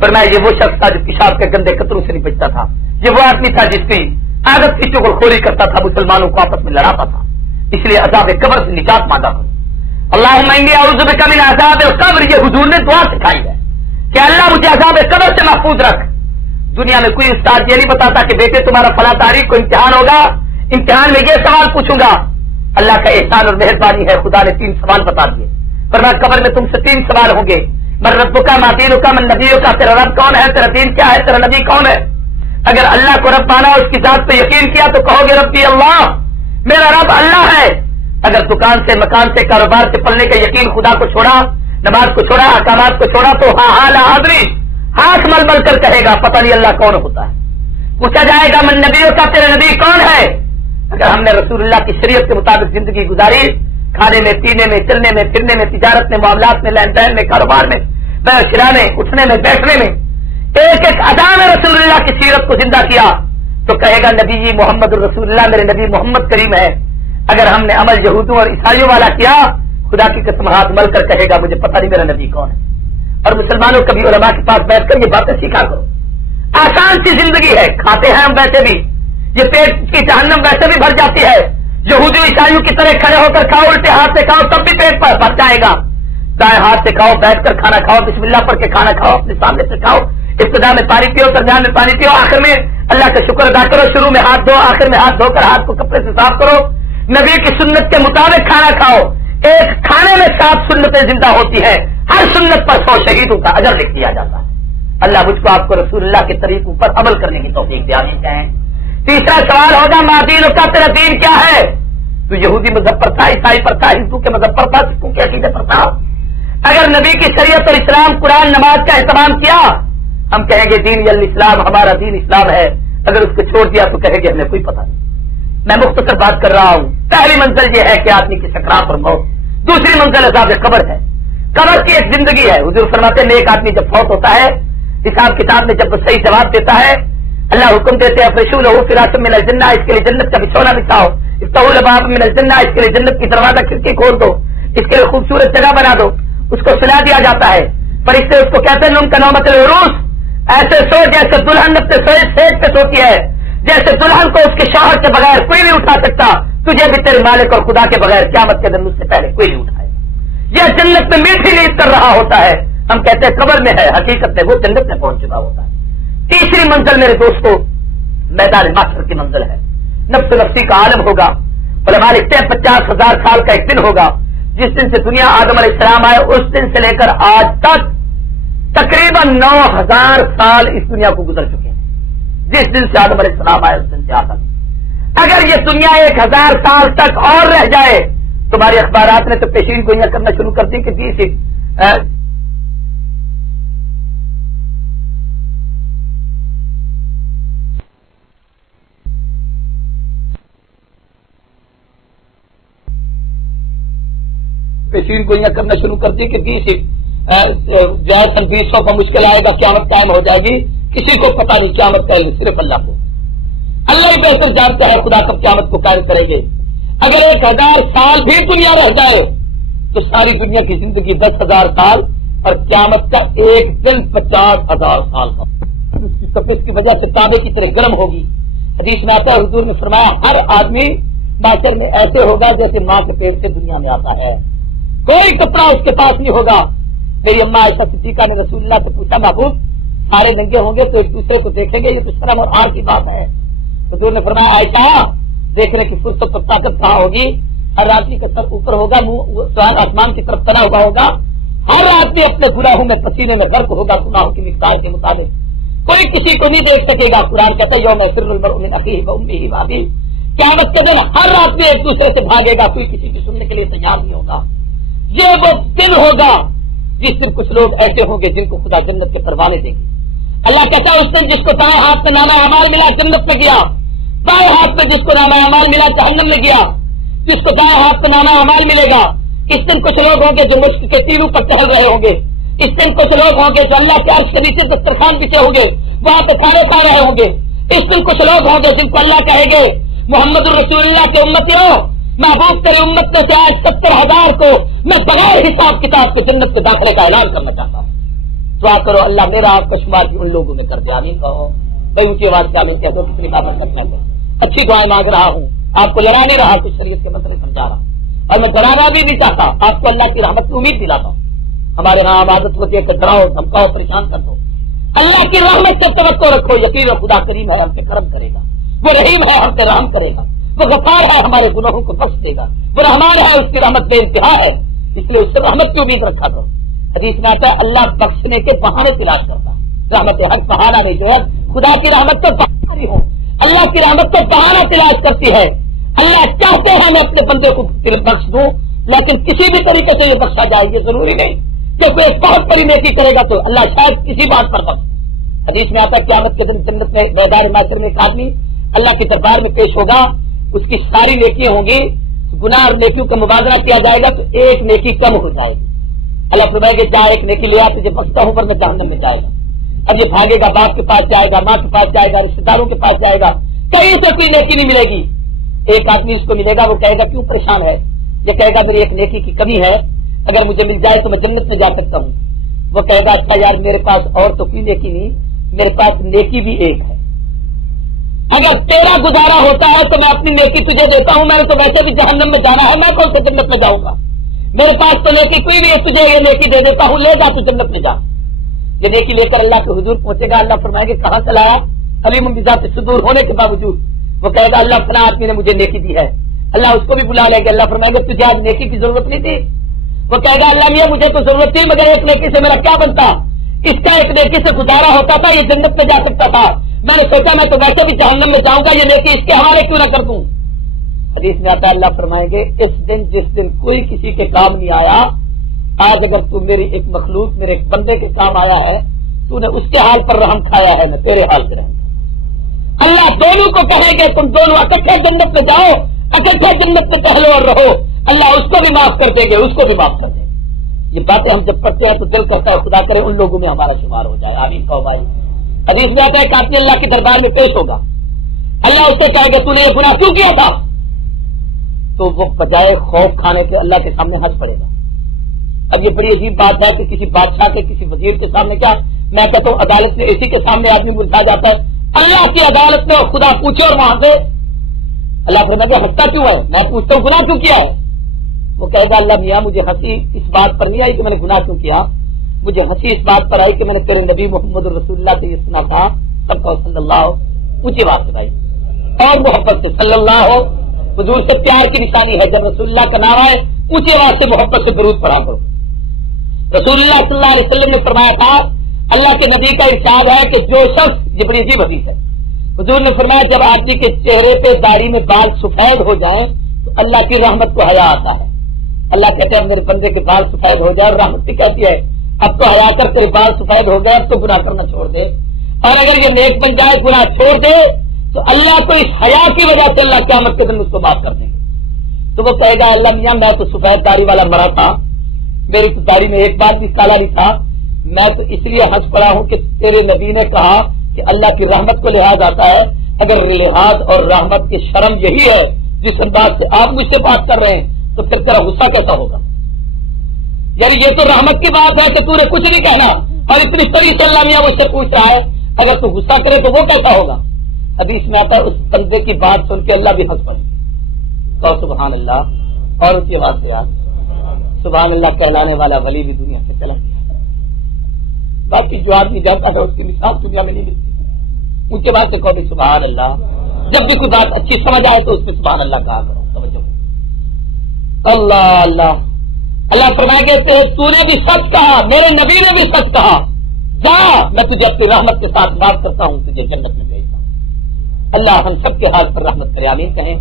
فرمایا یہ وہ شخص تھا جو پیشاب کے گندے قطروں سے نہیں بچتا تھا، یہ وہ آدمی تھا جس کی عادت کی چغل خوری کرتا تھا، مسلمانوں کو آپس میں لڑاتا تھا، اس لیے عذاب قبر سے نجات مانگا کرو۔ اللہم انی اعوذ بک من عذاب القبر، یہ حضور نے دعا سکھائی ہے کہ اللہ مجھے عذاب قبر سے محفوظ رکھ۔ دنیا میں کوئی استاد یہ نہیں بتاتا کہ بیٹے تمہارا فلاں تاریخ کو امتحان ہوگا، امتحان میں یہ سوال پوچھوں گا۔ اللہ کا احسان اور مہربانی ہے، خدا نے 3 سوال بتا دیے۔ فرمایا قبر میں تم سے 3 سوال ہوں گے، من ربک ما دینک من نبیک، تیرا رب کون ہے، تیرا دین کیا ہے، تیرا نبی کون ہے۔ اگر اللہ کو رب مانا اس کی ذات پہ یقین کیا تو کہو گے ربی اللہ، میرا رب اللہ ہے۔ اگر دکان سے مکان سے کاروبار سے پلنے کا یقین خدا کو چھوڑا، نماز کو چھوڑا، احکامات کو چھوڑا تو ہاں لا آدری ہاتھ مل مل کر کہے گا پتہ نہیں اللہ کون ہوتا ہے۔ پوچھا جائے گا من نبیوں کا، تیرا نبی کون ہے؟ اگر ہم نے رسول اللہ کی شریعت کے مطابق زندگی گزاری، کھانے میں، پینے میں، چلنے میں، پھرنے میں، تجارت میں، معاملات میں، لین دین میں، کاروبار میں، شرا میں، اٹھنے میں، بیٹھنے میں، ایک ایک ادا میں رسول اللہ کی سیرت کو زندہ کیا تو کہے گا نبی جی محمد الرسول اللہ، میرے نبی محمد کریم ہے۔ اگر ہم نے عمل یہودوں اور عیسائیوں والا کیا، خدا کی قسم ہاتھ مل کر کہے گا مجھے پتہ نہیں میرا نبی کون ہے۔ اور مسلمانوں کبھی علماء کے پاس بیٹھ کر یہ باتیں سیکھا کرو، آسان سی زندگی ہے، کھاتے ہیں ہم ویسے بھی، یہ پیٹ کی جہنم ویسے بھی بھر جاتی ہے، یہودی عیسائیوں کی طرح کھڑے ہو کر کھاؤ، الٹے ہاتھ سے کھاؤ تب بھی پیٹ پر بھر جائے گا، دائیں ہاتھ سے کھاؤ، بیٹھ کر کھانا کھاؤ، بسم اللہ پڑھ کے کھانا کھاؤ، اپنے سامنے سے کھاؤ، ابتدا میں پانی پیو، درمیان میں پانی پیو، آخر میں اللہ کا شکر ادا کرو، شروع میں ہاتھ دھو، آخر میں ہاتھ دھو کر ہاتھ کو کپڑے سے صاف کرو، نبی کی سنت کے مطابق کھانا کھاؤ۔ ایک کھانے میں 7 سنتیں زندہ ہوتی ہیں، ہر سنت پر 100 شہیدوں کا اجر لکھ دیا جاتا ہے۔ اللہ مجھ کو آپ کو رسول اللہ کے طریقوں پر عمل کرنے کی توفیق دے آمین کہیں۔ تیسرا سوال ہوگا ما دینک، تیرا دین کیا ہے؟ تو یہودی مذہب پر تھا، عیسائی پر تھا، ہندو کے مذہب پر تھا، سکھوں کے عقیدے پر تھا۔ اگر نبی کی شریعت اور اسلام، قرآن، نماز کا اہتمام کیا، ہم کہیں گے دین الاسلام، ہمارا دین اسلام ہے۔ اگر اس کو چھوڑ دیا تو کہیں گے ہمیں کوئی پتہ نہیں۔ میں مختصر بات کر رہا ہوں۔ پہلی منزل یہ ہے کہ آدمی کی سکرات اور موت، دوسری منزل عذاب قبر ہے۔ قبر کی ایک زندگی ہے، حضور فرماتے ہیں نیک آدمی جب فوت ہوتا ہے، حساب کتاب میں جب وہ صحیح جواب دیتا ہے، اللہ حکم دیتے ہیں فرشو لہو فراش من الجنہ، اس کے لیے جنت کا بچھونا بچھاؤ، افتحوا الابواب من الجنہ، اس کے لیے جنت کی دروازہ کھڑکی کھول دو، اس کے لیے خوبصورت جگہ بنا دو، اس کو سلا دیا جاتا ہے۔ فرشتے اس کو کہتے ہیں نم کا نومت العروس، ایسے سو جیسے دلہن اپنے سیٹ پہ سوتی ہے، جیسے دلہن کو اس کے شوہر کے بغیر کوئی نہیں اٹھا سکتا، تجھے بھی تیرے مالک اور خدا کے بغیر قیامت کے دن اس سے پہلے کوئی نہیں اٹھائے۔ یہ جنت میں میٹھی نیند کر رہا ہوتا ہے، ہم کہتے ہیں قبر میں ہے، حقیقت میں وہ جنت میں پہنچ چکا ہوتا ہے۔ تیسری منزل میرے دوستوں میدان محشر کی منزل ہے، نفس نفسی کا عالم ہوگا۔ علماء لکھتے ہیں 50,000 سال کا ایک دن ہوگا، جس دن سے دنیا آدم علیہ السلام آئے اس دن سے لے کر آج تک تقریباً 9,000 سال اس دنیا کو گزر چکے ہیں۔ جس دن سے آدم علیہ السلام آئے اس دن سے آج تک، اگر یہ دنیا 1,000 سال تک اور رہ جائے، تمہارے اخبارات نے تو پیشین گوئیاں کرنا شروع کر دی کہ پیشین گوئیاں کرنا شروع کر دی کہ 20 کا مشکل آئے گا، قیامت قائم ہو جائے گی۔ کسی کو پتہ نہیں قیامت کا علم صرف اللہ کو، اللہ ہی بہتر جانتا ہے خدا کب قیامت کو قائم کریں گے۔ اگر 1,000 سال بھی دنیا رہ جائے تو ساری دنیا کی زندگی 10,000 سال اور قیامت کا ایک دن 50,000 سال کا، اس کی تپش کی وجہ سے تانبے کی طرح گرم ہوگی۔ حدیث میں آتا ہے حضور نے فرمایا ہر آدمی محشر میں ایسے ہوگا جیسے ماں کے پیٹ سے دنیا میں آتا ہے، کوئی کپڑا اس کے پاس نہیں ہوگا. میری اماں عائشہ صدیقہ نے رسول اللہ سے پوچھا محبوب سارے ننگے ہوں گے تو ایک دوسرے کو دیکھیں گے, یہ تو شرم اور عار کی بات ہے. حضور نے فرمایا عائشہ دیکھنے کی فرصت اور طاقت کہاں ہوگی, ہر آدمی کا سر اوپر ہوگا, منہ آسمان کی طرف تنا ہوا ہوگا, ہر آدمی اپنے گناہوں میں پسینے میں غرق ہوگا گناہوں کی مقدار کے مطابق, کوئی کسی کو نہیں دیکھ سکے گا. قرآن کہتا ہے یوم یفر المرء من اخیہ وامہ وابیہ, قیامت کے دن ہر آدمی ایک دوسرے سے بھاگے گا, کوئی کسی کو سننے کے لیے تیار نہیں ہوگا. یہ وہ دن ہوگا جس دن کچھ لوگ ایسے ہوں گے جن کو خدا جنت کے پروانے دیں گے. اللہ کہتا ہے اس دن جس کو دائیں ہاتھ میں نامہ اعمال ملا جنت میں گیا, بائیں ہاتھ میں جس کو نامہ اعمال ملا جہنم میں گیا, جس کو دائیں ہاتھ میں نامہ اعمال ملے گا. اس دن کچھ لوگ ہوں گے جو مشک کے تیروں پر ٹہل رہے ہوں گے, اس دن کچھ لوگ ہوں گے جو اللہ کے عرش کے نیچے دسترخوان پیچھے ہوں گے, وہاں پہ کھانے کھا رہے ہوں گے. اس دن کچھ لوگ ہوں گے جن کو اللہ کہے گے محمد الرسول اللہ کے امتیوں, محبوب تیری امت میں سے آج 70,000 کو میں بغیر حساب کتاب کے جنت کے داخلے کا اعلان کرنا چاہتا ہوں. دعا کرو اللہ میرا آپ کا شمار بھی ان لوگوں میں کر دے. آمین کہو بھائی, اونچی آواز سے آمین کہہ دو. کتنی بات کرنا ہے, اچھی دعائیں مانگ رہا ہوں, آپ کو لڑا نہیں رہا, کچھ شریعت کے مسئلے سمجھا رہا ہوں, اور میں ڈرانا بھی نہیں چاہتا, آپ کو اللہ کی رحمت کی امید دلاتا ہوں. ہمارے یہاں عبادت ہوتی ہے کہ ڈراؤ دھمکاؤ پریشان کر دو. اللہ کی رحمت سے توقع رکھو, یقین و خدا کریم ہے ہم پہ کرم کرے گا, وہ رحیم ہے ہم پہ رحم کرے گا, وہ غفار ہے ہمارے گناہوں کو بخش دے گا, وہ رحمان ہے اس کی رحمت بے انتہا ہے, اس لیے اس سے رحمت کی امید رکھا کرو. حدیث میں آتا ہے اللہ بخشنے کے بہانے تلاش کرتا ہے, رحمت ہر بہانہ نہیں جو ہے خدا کی رحمت تو بہانہ نہیں ہو, اللہ کی رحمت تو بہانہ تلاش کرتی ہے. اللہ چاہتے ہیں میں اپنے بندے کو بخش دوں, لیکن کسی بھی طریقے سے یہ بخشا جائے یہ ضروری نہیں, کیونکہ ایک بہت بڑی نیکی کرے گا تو اللہ شاید کسی بات پر بخش. حدیث میں آتا ہے قیامت کے دن جنت میں میدان محشر میں ایک آدمی اللہ کے دربار میں پیش ہوگا, اس کی ساری نیکیاں ہوں گی, گناہ اور نیکیوں کا موازنہ کیا جائے گا تو ایک نیکی کم ہو جائے گی. اللہ فرمائے گا جا ایک نیکی لے آ تجھے بخشتا ہوں, ورنہ جہنم میں جائے گا. اب یہ بھاگے گا, باپ کے پاس جائے گا, ماں کے پاس جائے گا, رشتے داروں کے پاس جائے گا, کہیں سے کوئی نیکی نہیں ملے گی. ایک آدمی اس کو ملے گا, وہ کہے گا کیوں پریشان ہے, یہ کہے گا میری ایک نیکی کی کمی ہے, اگر مجھے مل جائے تو میں جنت میں جا سکتا ہوں. وہ کہے گا اچھا یار میرے پاس اور تو کوئی نیکی نہیں, میرے پاس نیکی بھی ایک ہے, اگر تیرا گزارا ہوتا ہے تو میں اپنی نیکی تجھے دیتا ہوں, میں نے تو ویسے بھی جہنم میں جانا ہے, میں کون سے جنت میں جاؤں گا, میرے پاس تو نیکی کوئی نہیں ہے, تجھے یہ نیکی دے دیتا ہوں, لے جا تو جنت میں جا. یہ نیکی لے کر اللہ کے حضور پہنچے گا, اللہ فرمائے گا کہاں سے لایا, حلیم بذات صدور ہونے کے باوجود. وہ کہے گا اللہ فلاں آدمی نے مجھے نیکی دی ہے, اللہ اس کو بھی بلا لے گا, اللہ فرمائے گا تجھے آج نیکی کی ضرورت نہیں تھی. وہ کہے گا اللہ میاں مجھے تو ضرورت تھی, مگر ایک نیکی سے میرا کیا بنتا, اس کا ایک نیکی سے گزارا ہوتا تھا, یہ جنت میں جا سکتا تھا, میں نے سوچا میں تو ویسے بھی جہنم میں جاؤں گا, یہ نیکی اس کے حوالے کیوں نہ کر دوں. حدیث میں آتا ہے اللہ فرمائیں گے اس دن جس دن کوئی کسی کے کام نہیں آیا, آج اگر تو میری ایک مخلوق میرے ایک بندے کے کام آیا ہے, تو نے اس کے حال پر رحم کھایا ہے, میں تیرے حال پہ رحم. اللہ دونوں کو کہیں گے تم دونوں اکٹھے جنت میں جاؤ, اکٹھے جنت میں ٹہلو اور رہو, اللہ اس کو بھی معاف کر دیں گے, اس کو بھی معاف کر دیں گے. یہ باتیں ہم جب پڑھتے ہیں تو دل کرتا ہے خدا کرے ان لوگوں میں ہمارا شمار ہو جائے. آمین کہو بھائی. حدیث میں آتا ہے کہ آدمی اللہ کے دربار میں پیش ہوگا, اللہ اس سے کہے گا تو نے یہ گناہ کیوں کیا تھا, تو وہ بجائے خوف کھانے کے اللہ کے سامنے ہنس پڑے گا. اب یہ بڑی عجیب بات ہے کہ کسی بادشاہ کے کسی وزیر کے سامنے, کیا میں کہتا ہوں عدالت میں اسی کے سامنے آدمی بلتا جاتا ہے, اللہ کی عدالت میں خدا پوچھے اور وہاں سے اللہ فرمائے گا ہنستا کیوں ہے, میں پوچھتا ہوں گناہ کیوں کیا ہے. وہ کہے گا اللہ میاں مجھے ہنسی اس بات پر نہیں آئی کہ میں نے گناہ کیوں کیا, مجھے ہنسی اس بات پر آئی کہ میں نے تیرے نبی محمد رسول اللہ سے یہ سنا تھا, سب کا صلی اللہ اونچی بات سے بھائی اور محبت سے صلی اللہ ہو, حضور سے پیار کی نشانی ہے جب رسول اللہ کا نعرہ ہے اونچی آواز سے محبت سے درود پڑھا کرو. رسول اللہ صلی اللہ علیہ وسلم نے فرمایا تھا, اللہ کے نبی کا ارشاد ہے کہ جو شخص, یہ بڑی عجیب حدیث ہے, حضور نے فرمایا جب آدمی کے چہرے پہ داڑھی میں بال سفید ہو جائیں تو اللہ کی رحمت کو حیا آتا ہے. اللہ کہتے ہیں میرے بندے کے بال سفید ہو جائے, اور رحمت بھی کہتی ہے اب تو حیا کر تیرے بال سفید ہو گئے, اب تو گناہ کرنا چھوڑ دے, اور اگر یہ نیک بن جائے گناہ چھوڑ دے تو اللہ کو اس حیا کی وجہ سے اللہ قیامت کے دن اس کو معاف کر دیں گے. تو وہ کہے گا اللہ میاں میں تو سفید داڑھی والا مرا تھا, میری تو داڑھی میں ایک بار بھی کالا نہیں تھا, میں تو اس لیے ہنس پڑا ہوں کہ تیرے نبی نے کہا کہ اللہ کی رحمت کو لحاظ آتا ہے, اگر لحاظ اور رحمت کی شرم یہی ہے جس انداز سے آپ مجھ سے بات کر رہے ہیں تو پھر تیرا غصہ کیسا ہوگا. یعنی یہ تو رحمت کی بات ہے کہ تو نے کچھ نہیں کہنا, اور اتنی طریقے سے اللہ میاں مجھ سے پوچھ رہا ہے, اگر تو غصہ کرے تو وہ کیسا ہوگا. حدیث میں آتا ہے اس بندے کی بات سن کے اللہ بھی ہنس پڑے گا. تو سبحان اللہ, اور اس کی بات سے یاد سبحان اللہ کہلانے والا ولی بھی دنیا سے چلا گیا. باقی جو آدمی جاتا ہے اس کی مثال دنیا میں نہیں ملتی. ان کے بعد سے کہو بھی سبحان اللہ. جب بھی کوئی بات اچھی سمجھ آئے تو اس پہ سبحان اللہ کہا کرو. توجہ. اللہ اللہ اللہ فرمائے کہتے ہیں تو نے بھی سچ کہا, میرے نبی نے بھی سچ کہا, جا میں تجھے اپنی رحمت کے ساتھ بات کرتا ہوں, تجھے جنت میں بھیجتا ہوں. اللہ ہم سب کے حال پر رحمت کرے, آمین کہیں.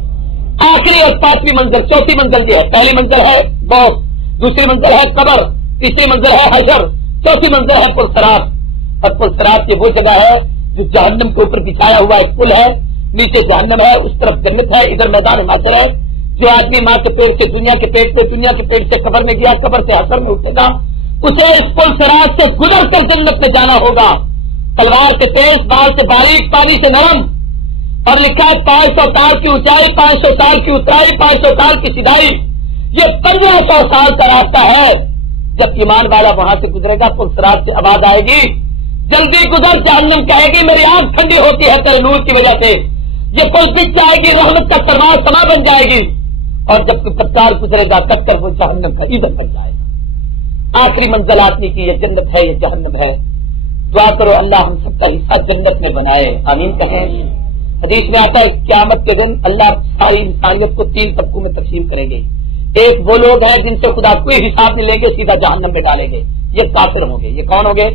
آخری اور پانچویں منزل, چوتھی منزل یہ ہے. پہلی منزل ہے موت, دوسری منزل ہے قبر, تیسری منزل ہے حشر, چوتھی منزل ہے پلسرات. اور پلسرات یہ وہ جگہ ہے جو جہنم کے اوپر بچھایا ہوا ایک پل ہے, نیچے جہنم ہے, اس طرف جنت ہے, ادھر میدان حشر ہے. جو آدمی ماں کے پیٹ سے دنیا کے پیٹ سے, دنیا کے پیٹ سے قبر میں گیا, قبر سے حشر میں اٹھے گا, اسے اس پلسرات سے گزر کر جنت میں جانا ہوگا. تلوار سے تیز, بال سے باریک, پانی سے نرم, اور لکھا ہے 500 سال کی اونچائی, 500 سال کی اترائی, 500 سال کی سیدھائی. یہ 1500 سال کا راستہ ہے. جب ایمان والا وہاں سے گزرے گا, پلسرات سے آواز آئے گی, جلدی گزر. جہنم کہے گی میری آنکھ ٹھنڈی ہوتی ہے تیرے نور کی وجہ سے. یہ پل پچ جائے گی, رحمت کا سرما سما بن جائے گی. اور جب تتکال گزرے گا تب کر وہ جہنم کا ادھر بن جائے گا. آخری منزل آدمی کی یہ جنت ہے, یہ جہنم ہے. دعا کرو اللہ ہم سب کا حصہ جنت میں بنائے, آمین کہیں. حدیث میں آتا ہے قیامت کے دن اللہ ساری انسانیت کو 3 طبقوں میں تقسیم کریں گے. ایک وہ لوگ ہیں جن سے خدا کوئی حساب نہیں لیں گے, سیدھا جہنم میں ڈالیں گے. یہ کافر ہوں گے. یہ کون ہوں گے؟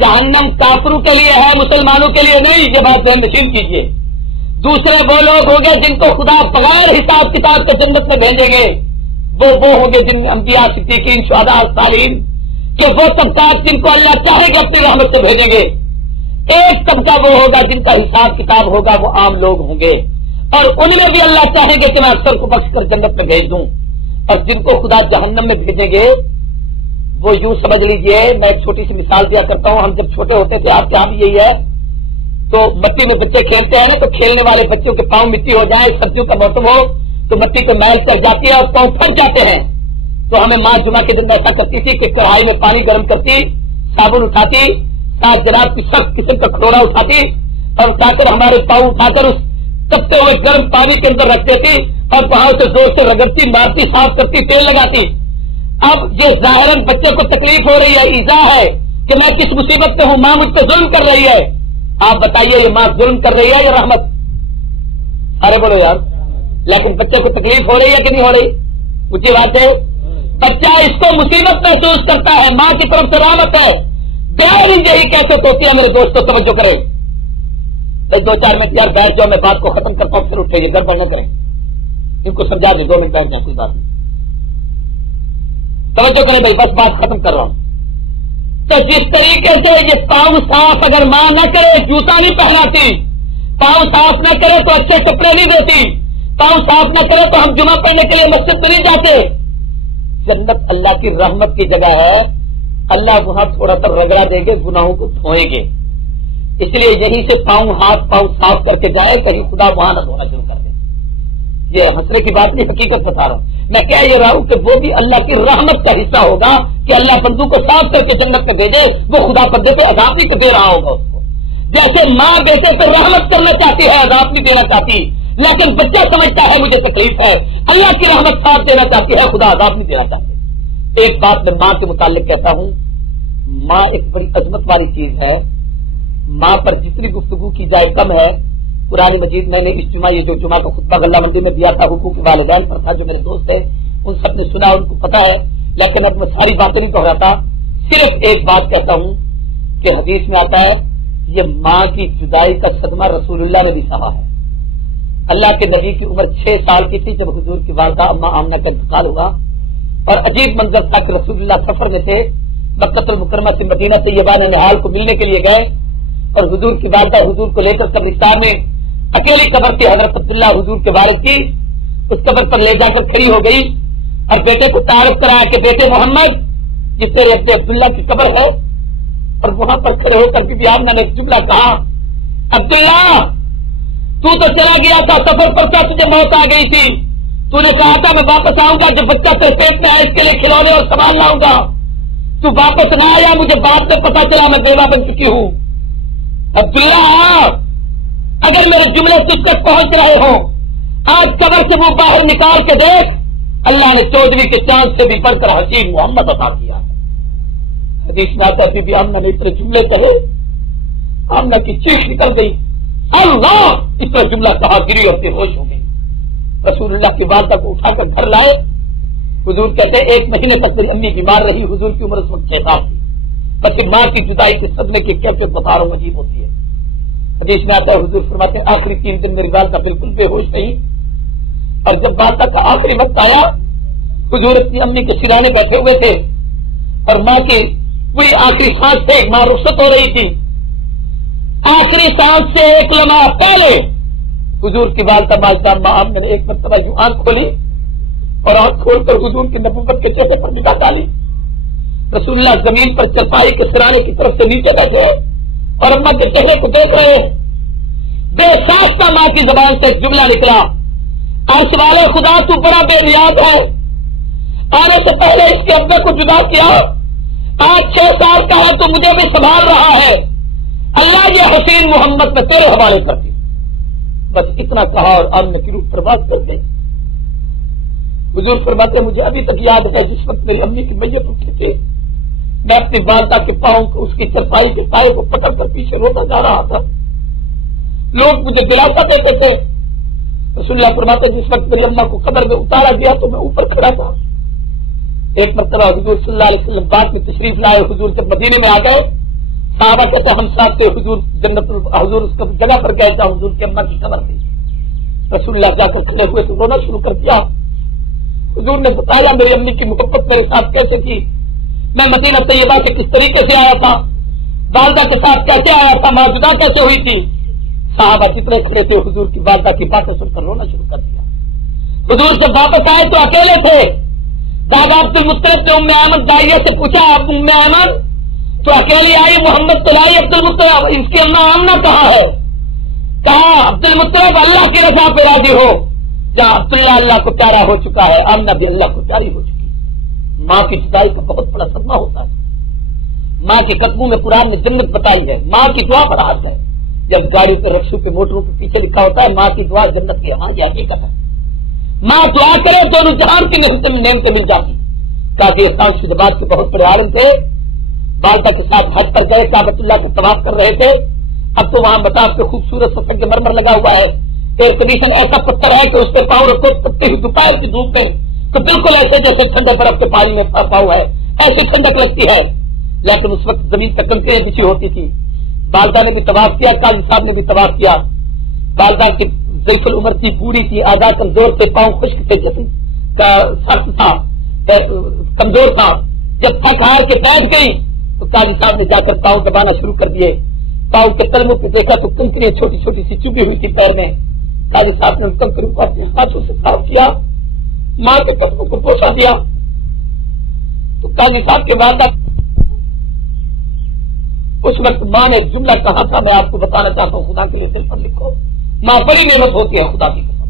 جہنم کافروں کے لیے ہے, مسلمانوں کے لیے نہیں. یہ بات ذہن نشین کیجیے. دوسرے وہ لوگ ہوں گے جن کو خدا بغیر حساب کتاب کے جنت میں بھیجیں گے. وہ ہوں گے جن انبیاء, صدیقین, شہداء, صالحین, کہ وہ طبقات جن کو اللہ چاہے گا اپنی رحمت سے بھیجیں گے. ایک طبقہ وہ ہوگا جن کا حساب کتاب ہوگا, وہ عام لوگ ہوں گے, اور ان میں بھی اللہ چاہیں گے کہ میں اکثر کو بخش کر جنت میں بھیج دوں. اور جن کو خدا جہنم میں بھیجیں گے وہ یوں سمجھ لیجئے, میں ایک چھوٹی سی مثال دیا کرتا ہوں. ہم جب چھوٹے ہوتے تھے, آپ کے یہاں بھی یہی ہے, تو مٹی میں بچے کھیلتے ہیں نا, تو کھیلنے والے بچوں کے پاؤں مٹی ہو جائے, سردیوں کا موسم ہو تو مٹی پہ میل چڑھ جاتی ہے اور پاؤں پھٹ جاتے ہیں. تو ہمیں ماں جمعہ کے دن ایسا کرتی تھی کہ کڑھائی میں پانی گرم کرتی, صابن اٹھاتی, 7 جراب کی سخت قسم کا کھڑوڑا اٹھاتی, اور اٹھا کر ہمارے پاؤں اٹھا کر اس تپتے ہوئے گرم پانی کے اندر رکھ دیتی, اور وہاں سے زور سے رگڑتی, مارتی, صاف کرتی, تیل لگاتی. اب یہ ظاہراً بچے کو تکلیف ہو رہی ہے, ایذا ہے کہ میں کس مصیبت میں ہوں, ماں مجھ پہ ظلم کر رہی ہے. آپ بتائیے یہ ماں ظلم کر رہی ہے یا رحمت؟ ارے بولو یار. لیکن بچے کو تکلیف ہو رہی ہے کہ نہیں ہو رہی؟ اونچی بات ہے. بچہ اس کو مصیبت محسوس کرتا ہے, ماں کی طرف سے رحمت ہے. غیر یہی کیسے ہوتی ہے میرے دوستوں, توجہ کریں. 2-4 منٹ یار بیٹھ جاؤ, میں بات کو ختم کرتا ہوں, پھر اٹھے یہ گڑبڑ نہ کریں. ان کو سمجھا دیں, 2 منٹ بیٹھ جائیں, کوئی بات نہیں. توجہ کریں بھائی, بس بات ختم کر رہا ہوں. تو جس طریقے سے یہ پاؤں صاف اگر ماں نہ کرے, جوتا نہیں پہناتی, پاؤں صاف نہ کرے تو اچھے کپڑے نہیں دیتی, پاؤں صاف نہ کرے تو ہم جمعہ پڑھنے کے لیے مسجد میں نہیں جاتے. جنت اللہ کی رحمت کی جگہ ہے, اللہ وہاں تھوڑا سا رگڑا دیں گے, گناہوں کو دھوئیں گے. اس لیے یہیں سے پاؤں پاؤں صاف کر کے جائے, کہیں خدا وہاں نہ دھونا شروع کر دے. یہ ہنسنے کی بات نہیں, حقیقت بتا رہا ہوں. میں کہہ یہ رہا ہوں کہ وہ بھی اللہ کی رحمت کا حصہ ہوگا کہ اللہ بندو کو صاف کر کے جنت میں بھیجے. وہ خدا بندے پہ عذاب نہیں دے رہا ہوگا اس کو. جیسے ماں بیٹے پہ رحمت کرنا چاہتی ہے, عذاب نہیں دینا چاہتی, لیکن بچہ سمجھتا ہے مجھے تکلیف ہے. اللہ کی رحمت صاف دینا چاہتی ہے, خدا عذاب نہیں دینا چاہتے. ایک بات میں ماں کے متعلق کہتا ہوں, ماں ایک بڑی عظمت والی چیز ہے. ماں پر جتنی گفتگو کی جائے کم ہے. قرآن مجید میں نے اس جمعہ, یہ جو جمعہ کا خطبہ غلہ مندی میں دیا تھا, حقوق والدین پر تھا, جو میرے دوست ہیں ان سب نے سنا, ان کو پتا ہے, لیکن اب میں ساری باتیں نہیں دہراتا. صرف ایک بات کہتا ہوں کہ حدیث میں آتا ہے یہ ماں کی جدائی کا صدمہ رسول اللہ نے بھی سہا ہے. اللہ کے نبی کی عمر 6 سال کی تھی جب حضور کی والدہ اما آمنہ کا انتقال ہوا, اور عجیب منظر تھا کہ رسول اللہ سفر میں تھے, مکہ المکرمہ سے مدینہ طیبہ نہال کو ملنے کے لیے گئے, اور حضور کی والدہ حضور کو لے کر قبرستان میں اکیلی قبر تھی حضرت عبداللہ حضور کے وارث کی, اس قبر پر لے جا کر کھڑی ہو گئی, اور بیٹے کو تعارف کرایا کہ بیٹے محمد جس سے ابن عبداللہ کی قبر ہے. اور وہاں پر کھڑے ہو کر بی بی آمنہ نے جملہ کہا, عبداللہ تو چلا گیا تھا سفر پر, کیا تجھے موت آ گئی تھی؟ تو نے کہا تھا میں واپس آؤں گا, جب بچہ تیرے پیٹ میں آئے اس کے لیے کھلونے اور سامان لاؤں گا. تو واپس نہ آیا, مجھے بعد میں پتا چلا میں بیوہ بن چکی ہوں. عبداللہ اگر میرے جملے تجھ تک پہنچ رہے ہوں, آج قبر سے وہ باہر نکال کے دیکھ, اللہ نے 14ویں کے چاند سے بھی بڑھ کر حسین محمد عطا کیا ہے. حدیث میں آتا ہے بی آمنہ نے اتنے جملے کہے, آمنہ کی چیخ نکل گئی, اللہ, اتنا جملہ کہا گری اور بے ہوش ہو گئی. رسول اللہ کی والدہ کو اٹھا کر گھر لائے. حضور کہتے 1 مہینے تک میری امی بیمار رہی. حضور کی عمر اس وقت 6 سال تھی. بس ماں کی جدائی کے صدمے کی کیفیت بتا رہا ہوں عجیب ہوتی ہے. حدیث میں آتا ہے حضور فرماتے ہیں آخری 3 دن میری والدہ بالکل بے ہوش نہیں, اور جب والدہ کا آخری وقت آیا حضور اپنی امی کے سرانے بیٹھے ہوئے تھے اور ماں کی پوری آخری سانس سے ماں رخصت ہو رہی تھی. آخری سانس سے 1 لمحہ پہلے حضور کی والدہ ماجدہ ماں آمنہ نے ایک مرتبہ یوں آنکھ کھولی اور آنکھ کھول کر حضور کی نبوت کے چہرے پر نگاہ ڈالی. رسول اللہ زمین پر چرپائی کے سرانے کی طرف سے نیچے بیٹھے اور اماں کے چہرے کو دیکھ رہے ہیں. بے ساختہ ماں کی زبان سے ایک جملہ نکلا, عرش والے خدا تو بڑا بے نیاز ہے, آنے سے پہلے اس کے ابے کو جدا کیا, آج 6 سال کا ہے تو مجھے بھی سنبھال رہا ہے, اللہ یہ حسین محمد میں تیرے حوالے کرتی. بس اتنا کہا اور آمنہ کی روح پرواز کر گئی. حضور فرماتے مجھے ابھی تک یاد ہے جس وقت میری امی کی میت اٹھی تھی, میں اپنی والدہ کے پاؤں کو اس کی چرپائی کے پائے کو پکڑ کر پیچھے روتا جا رہا تھا. لوگ مجھے دلاسا دیتے تھے. رسول اللہ فرماتے جس وقت میری اماں کو قبر میں اتارا گیا تو میں اوپر کھڑا تھا. ایک مرتبہ حضور صلی اللہ علیہ وسلم بعد میں تشریف لائے. حضور جب مدینے میں آ گئے, صحابہ کہتے ہم ساتھ کے حضور جنت حضور اس جگہ پر گئے تھا, حضور کی اماں کی قبر تھی. رسول اللہ جا کر کھڑے ہوئے تو رونا شروع کر دیا. حضور نے بتایا میری امی کی محبت میرے ساتھ کیسے کی, میں مدینہ طیبہ سے کس طریقے سے آیا تھا, والدہ کے ساتھ کیسے آیا تھا, ماں جدا کیسے ہوئی تھی. صحابہ جتنے کھڑے تھے حضور کی والدہ کی باتیں سن کر رونا شروع کر دیا. حضور جب واپس آئے تو اکیلے تھے. دادا عبد المطلب نے ام ایمن دائیہ سے پوچھا, اب ام ایمن تو اکیلی آئی, محمد تو لائی, عبد المطلب اس کی اماں آمنہ کہاں ہے. کہا عبد المطلب اللہ کی رضا پہ راضی ہو, جہاں عبداللہ اللہ کو پیارا ہو چکا ہے آمنہ بھی اللہ کو پیاری ہو چکی. ماں کی جدائی کا بہت بڑا صدمہ ہوتا ہے. ماں کے قدموں میں قرآن نے جنت بتائی ہے, ماں کی دعا پر ہاتھ ہے. جب گاڑی پہ رکشوں کے موٹروں کے پیچھے لکھا ہوتا ہے ماں کی دعا جنت کی, ہاں یہ حقیقت ہے. ماں دعا کرے دونوں جہان کی نعمتیں مل جاتی. پاکستان کی زبان کے بہت بڑے عالم تھے, والدہ کے ساتھ حج پر گئے, کعبۃ اللہ کو طواف کر رہے تھے. اب تو وہاں بتا کے خوبصورت سفید مرمر لگا ہوا ہے, ایئر کنڈیشن ایسا پتھر ہے کہ اس پہ پاؤں رکھو تبتے ہی دوپہر کی دھوپ میں تو بالکل ایسے جیسے ٹھنڈے برف کے پانی میں پاؤں ہے, ایسی ٹھنڈک لگتی ہے. لیکن اس وقت زمین پر کنکریاں بچھی ہوتی تھی. والدہ نے بھی طواف کیا, قاضی صاحب نے بھی طواف کیا. والدہ کی ضعیف العمر تھی, بوڑھی تھی, آدھا کمزور سے, پاؤں خشک تھے, جسم سخت تھا, کمزور تھا. جب تھک ہار کے بیٹھ گئی تو قاضی صاحب نے جا کر پاؤں دبانا شروع کر دیے. پاؤں کے تلموں پہ دیکھا تو کنکریاں چھوٹی چھوٹی سی چبھی ہوئی تھی پیر میں. قاضی صاحب نے ان کنکریوں کو اپنے ہاتھوں سے صاف کیا, ماں کے قدموں کو پوچھا دیا. تو قاضی صاحب کے والدہ اس وقت ماں نے جملہ کہا تھا, میں آپ کو بتانا چاہتا ہوں, خدا کے لیے دل پر لکھو. ماں بڑی نعمت ہوتی ہے خدا کی قسم.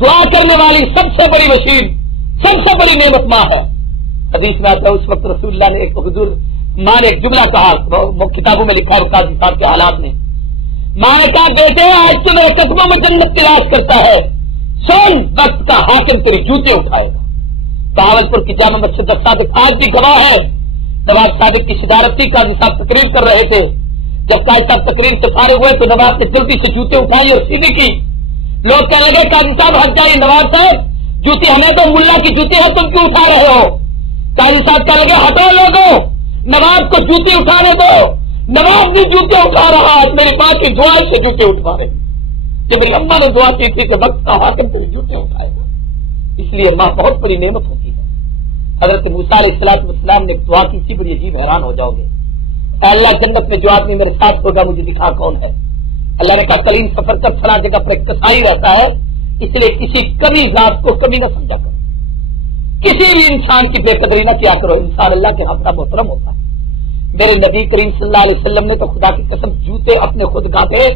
دعا کرنے والی سب سے بڑی وسیل, سب سے بڑی نعمت ماں ہے. حدیث میں آتا ہے اس وقت رسول اللہ نے ایک حضور ماں نے ایک جملہ کہا, کتابوں میں لکھا ہے قاضی صاحب کے حالات میں. ماں نے کہا بیٹے آج تو میرے قدموں میں جنت تلاش کرتا ہے, سن وقت کا حاکم تیری جوتے اٹھائے گا. بہاولپور کی جامع مسجد صادق آج بھی گواہ ہے. نواب صادق کی صدارت تھی, قاضی صاحب تقریر کر رہے تھے. جب قاضی صاحب تقریر سے فارغ ہوئے تو نواب نے جلدی سے جوتے اٹھائے اور سیدھی کی. لوگ کہنے لگے قاضی صاحب ہٹ جائیے, نواب صاحب جوتی ہمیں تو ملا کی جوتی ہے, تم کیوں اٹھا رہے ہو. قاضی صاحب کہنے لگے ہٹو لوگوں, نواب کو جوتی اٹھانے دو. نواب بھی جوتے اٹھا رہا, میری ماں کی دعا سے جوتے اٹھا رہے. جب میری اماں نے دعا کی تھی کہ وقت کا حاکم تو جوتے اٹھائے گا. اس لیے ماں بہت بڑی نعمت ہوتی ہے. حضرت موسیٰ علیہ السلام نے دعا کی تھی, بڑی عجیب, حیران ہو جاؤ گے. اللہ جنت میں جو آدمی میرے ساتھ ہوگا مجھے دکھا کون ہے. اللہ نے کہا کلیم سفر کر فلاں جگہ پر ایک کسائی رہتا ہے, اس لیے کسی کمی ذات کو کمی نہ سمجھا کرو, کسی بھی انسان کی بے قدری نہ کیا کرو. انسان اللہ کے ہاں محترم ہوتا ہے. میرے نبی کریم صلی اللہ علیہ وسلم نے تو خدا کی قسم جوتے اپنے خود گاتے,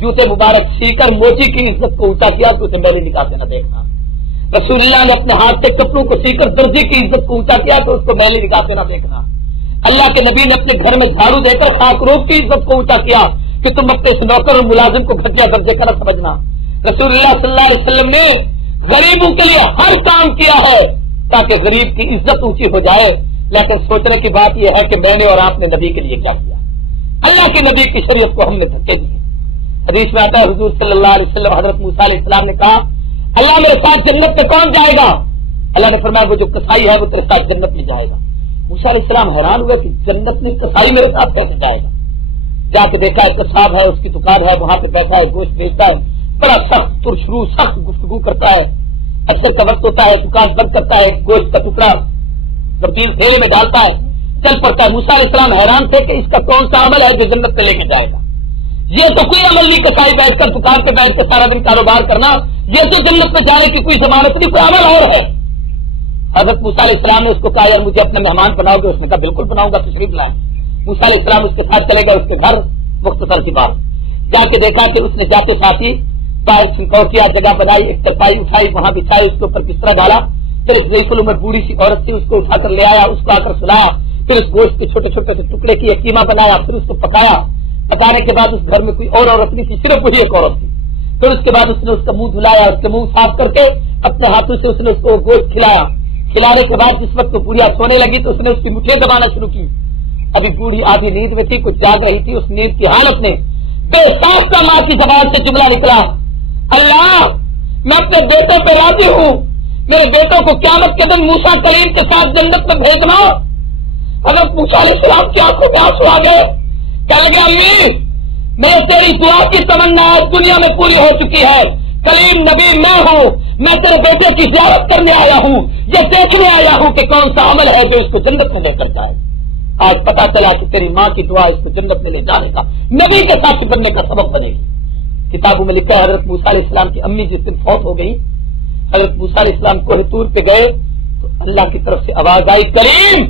جوتے مبارک سی کر موچی کی عزت کو اونچا کیا تو اسے میلے نکالتے نہ دیکھنا. رسول اللہ نے اپنے ہاتھ سے کپڑوں کو سی کر درجے کی عزت کو اونچا کیا تو اس کو میلے نکالتے نہ دیکھنا. اللہ کے نبی نے اپنے گھر میں جھاڑو دے کر خاکروب کی عزت کو اونچا کیا کہ تم اپنے اس نوکر اور ملازم کو گھٹیا درجے کا نہ سمجھنا. رسول اللہ صلی اللہ علیہ وسلم نے غریبوں کے لیے ہر کام کیا ہے تاکہ غریب کی عزت اونچی ہو جائے. لیکن سوچنے کی بات یہ ہے کہ میں نے اور آپ نے نبی کے لیے کیا کیا. اللہ کے نبی کی شریعت کو ہم نے دھکے دیے. حدیث میں آتا ہے حضور صلی اللہ علیہ وسلم حضرت موسیٰ علیہ السلام نے کہا اللہ میرے ساتھ جنت میں کون جائے گا؟ اللہ نے فرمایا وہ جو کسائی ہے وہ تیرے ساتھ جنت میں جائے گا. موسیٰ علیہ السلام حیران ہوئے کہ جنت میں کسائی میرے ساتھ کیسے جائے گا؟ جا کے دیکھا ہے کساب ہے، اس کی دکان ہے، وہاں پہ بیٹھا ہے، گوشت بیچتا ہے، بڑا سخت ترشرو سخت گفتگو کرتا ہے. اکثر کا وقت ہوتا ہے دکان بند کرتا ہے، گوشت کا ٹکڑا وکیل تھیلے میں ڈالتا ہے، چل پڑتا ہے. موسیٰ علیہ السلام حیران تھے کہ اس کا کون سا عمل ہے جو جنت سے لے کے جائے گا. یہ تو کوئی عمل نہیں کسائی بیٹھ کر دکان پہ بیٹھ کر سارا دن کاروبار کرنا، یہ تو جنت میں جانے کی کوئی ضمانت نہیں، کوئی عمل اور ہے. حضرت موسیٰ علیہ السلام نے اس کو کہا یار مجھے اپنے مہمان بناؤ گے؟ اس نے کہا بالکل بناؤں گا، تشریف لائیں. موسیٰ علیہ السلام اس کے ساتھ چلے گئے اس کے گھر. مختصر سی بات جا کے دیکھا کہ اس نے جاتے ساتھ ہی باہر چھڑکاؤ کیا، جگہ بنائی، ایک چرپائی اٹھائی، وہاں بچھائی، اس کے اوپر بستر ڈالا. پھر اس بالکل میں بوڑھی سی عورت تھی، اس کو اٹھا کر لے آیا، اس کو آ کر سلایا. پھر اس گوشت کے چھوٹے چھوٹے سے ٹکڑے کی ایک قیمہ بنایا، پھر اس کو پکایا. پکانے کے بعد اس گھر میں کوئی اور عورت نہیں تھی، صرف وہی ایک عورت تھی. پھر اس کے بعد اس نے اس کا منہ دھلایا، اس کے منہ صاف کر کے اپنے ہاتھوں سے اس نے اس کو گوشت کھلایا. کھلانے کے بعد جس وقت بوڑھیا سونے لگی تو اس نے اس کی مٹھیاں دبانا شروع کی. ابھی بوڑھی آدھی نیند میں تھی، کچھ جاگ رہی تھی. اس نیند کی حالت میں بے ساختہ ماں کی زبان سے جملہ نکلا اللہ میں اپنے بیٹے پہ راضی ہوں، میرے بیٹوں کو قیامت کے دن موسیٰ کلیم کے ساتھ جنت میں بھیجنا. حضرت موسیٰ علیہ السلام کی آنکھوں میں آنسو آ گئے. کہنے لگے امی میں تیری دعا کی تمنا آج دنیا میں پوری ہو چکی ہے. کلیم نبی میں ہوں، میں تیرے بیٹے کی زیارت کرنے آیا ہوں، یہ دیکھنے آیا ہوں کہ کون سا عمل ہے جو اس کو جنت میں لے کر جائے. آج پتا چلا کہ تیری ماں کی دعا اس کو جنت میں لے جانے کا، نبی کے ساتھ بننے کا سبب بنے گی. کتابوں میں لکھا ہے حضرت موسیٰ علیہ السلام کی امی جس دن فوت ہو گئی، حضرت موسیٰ علیہ السلام کوہ طور پہ گئے تو اللہ کی طرف سے آواز آئی کریم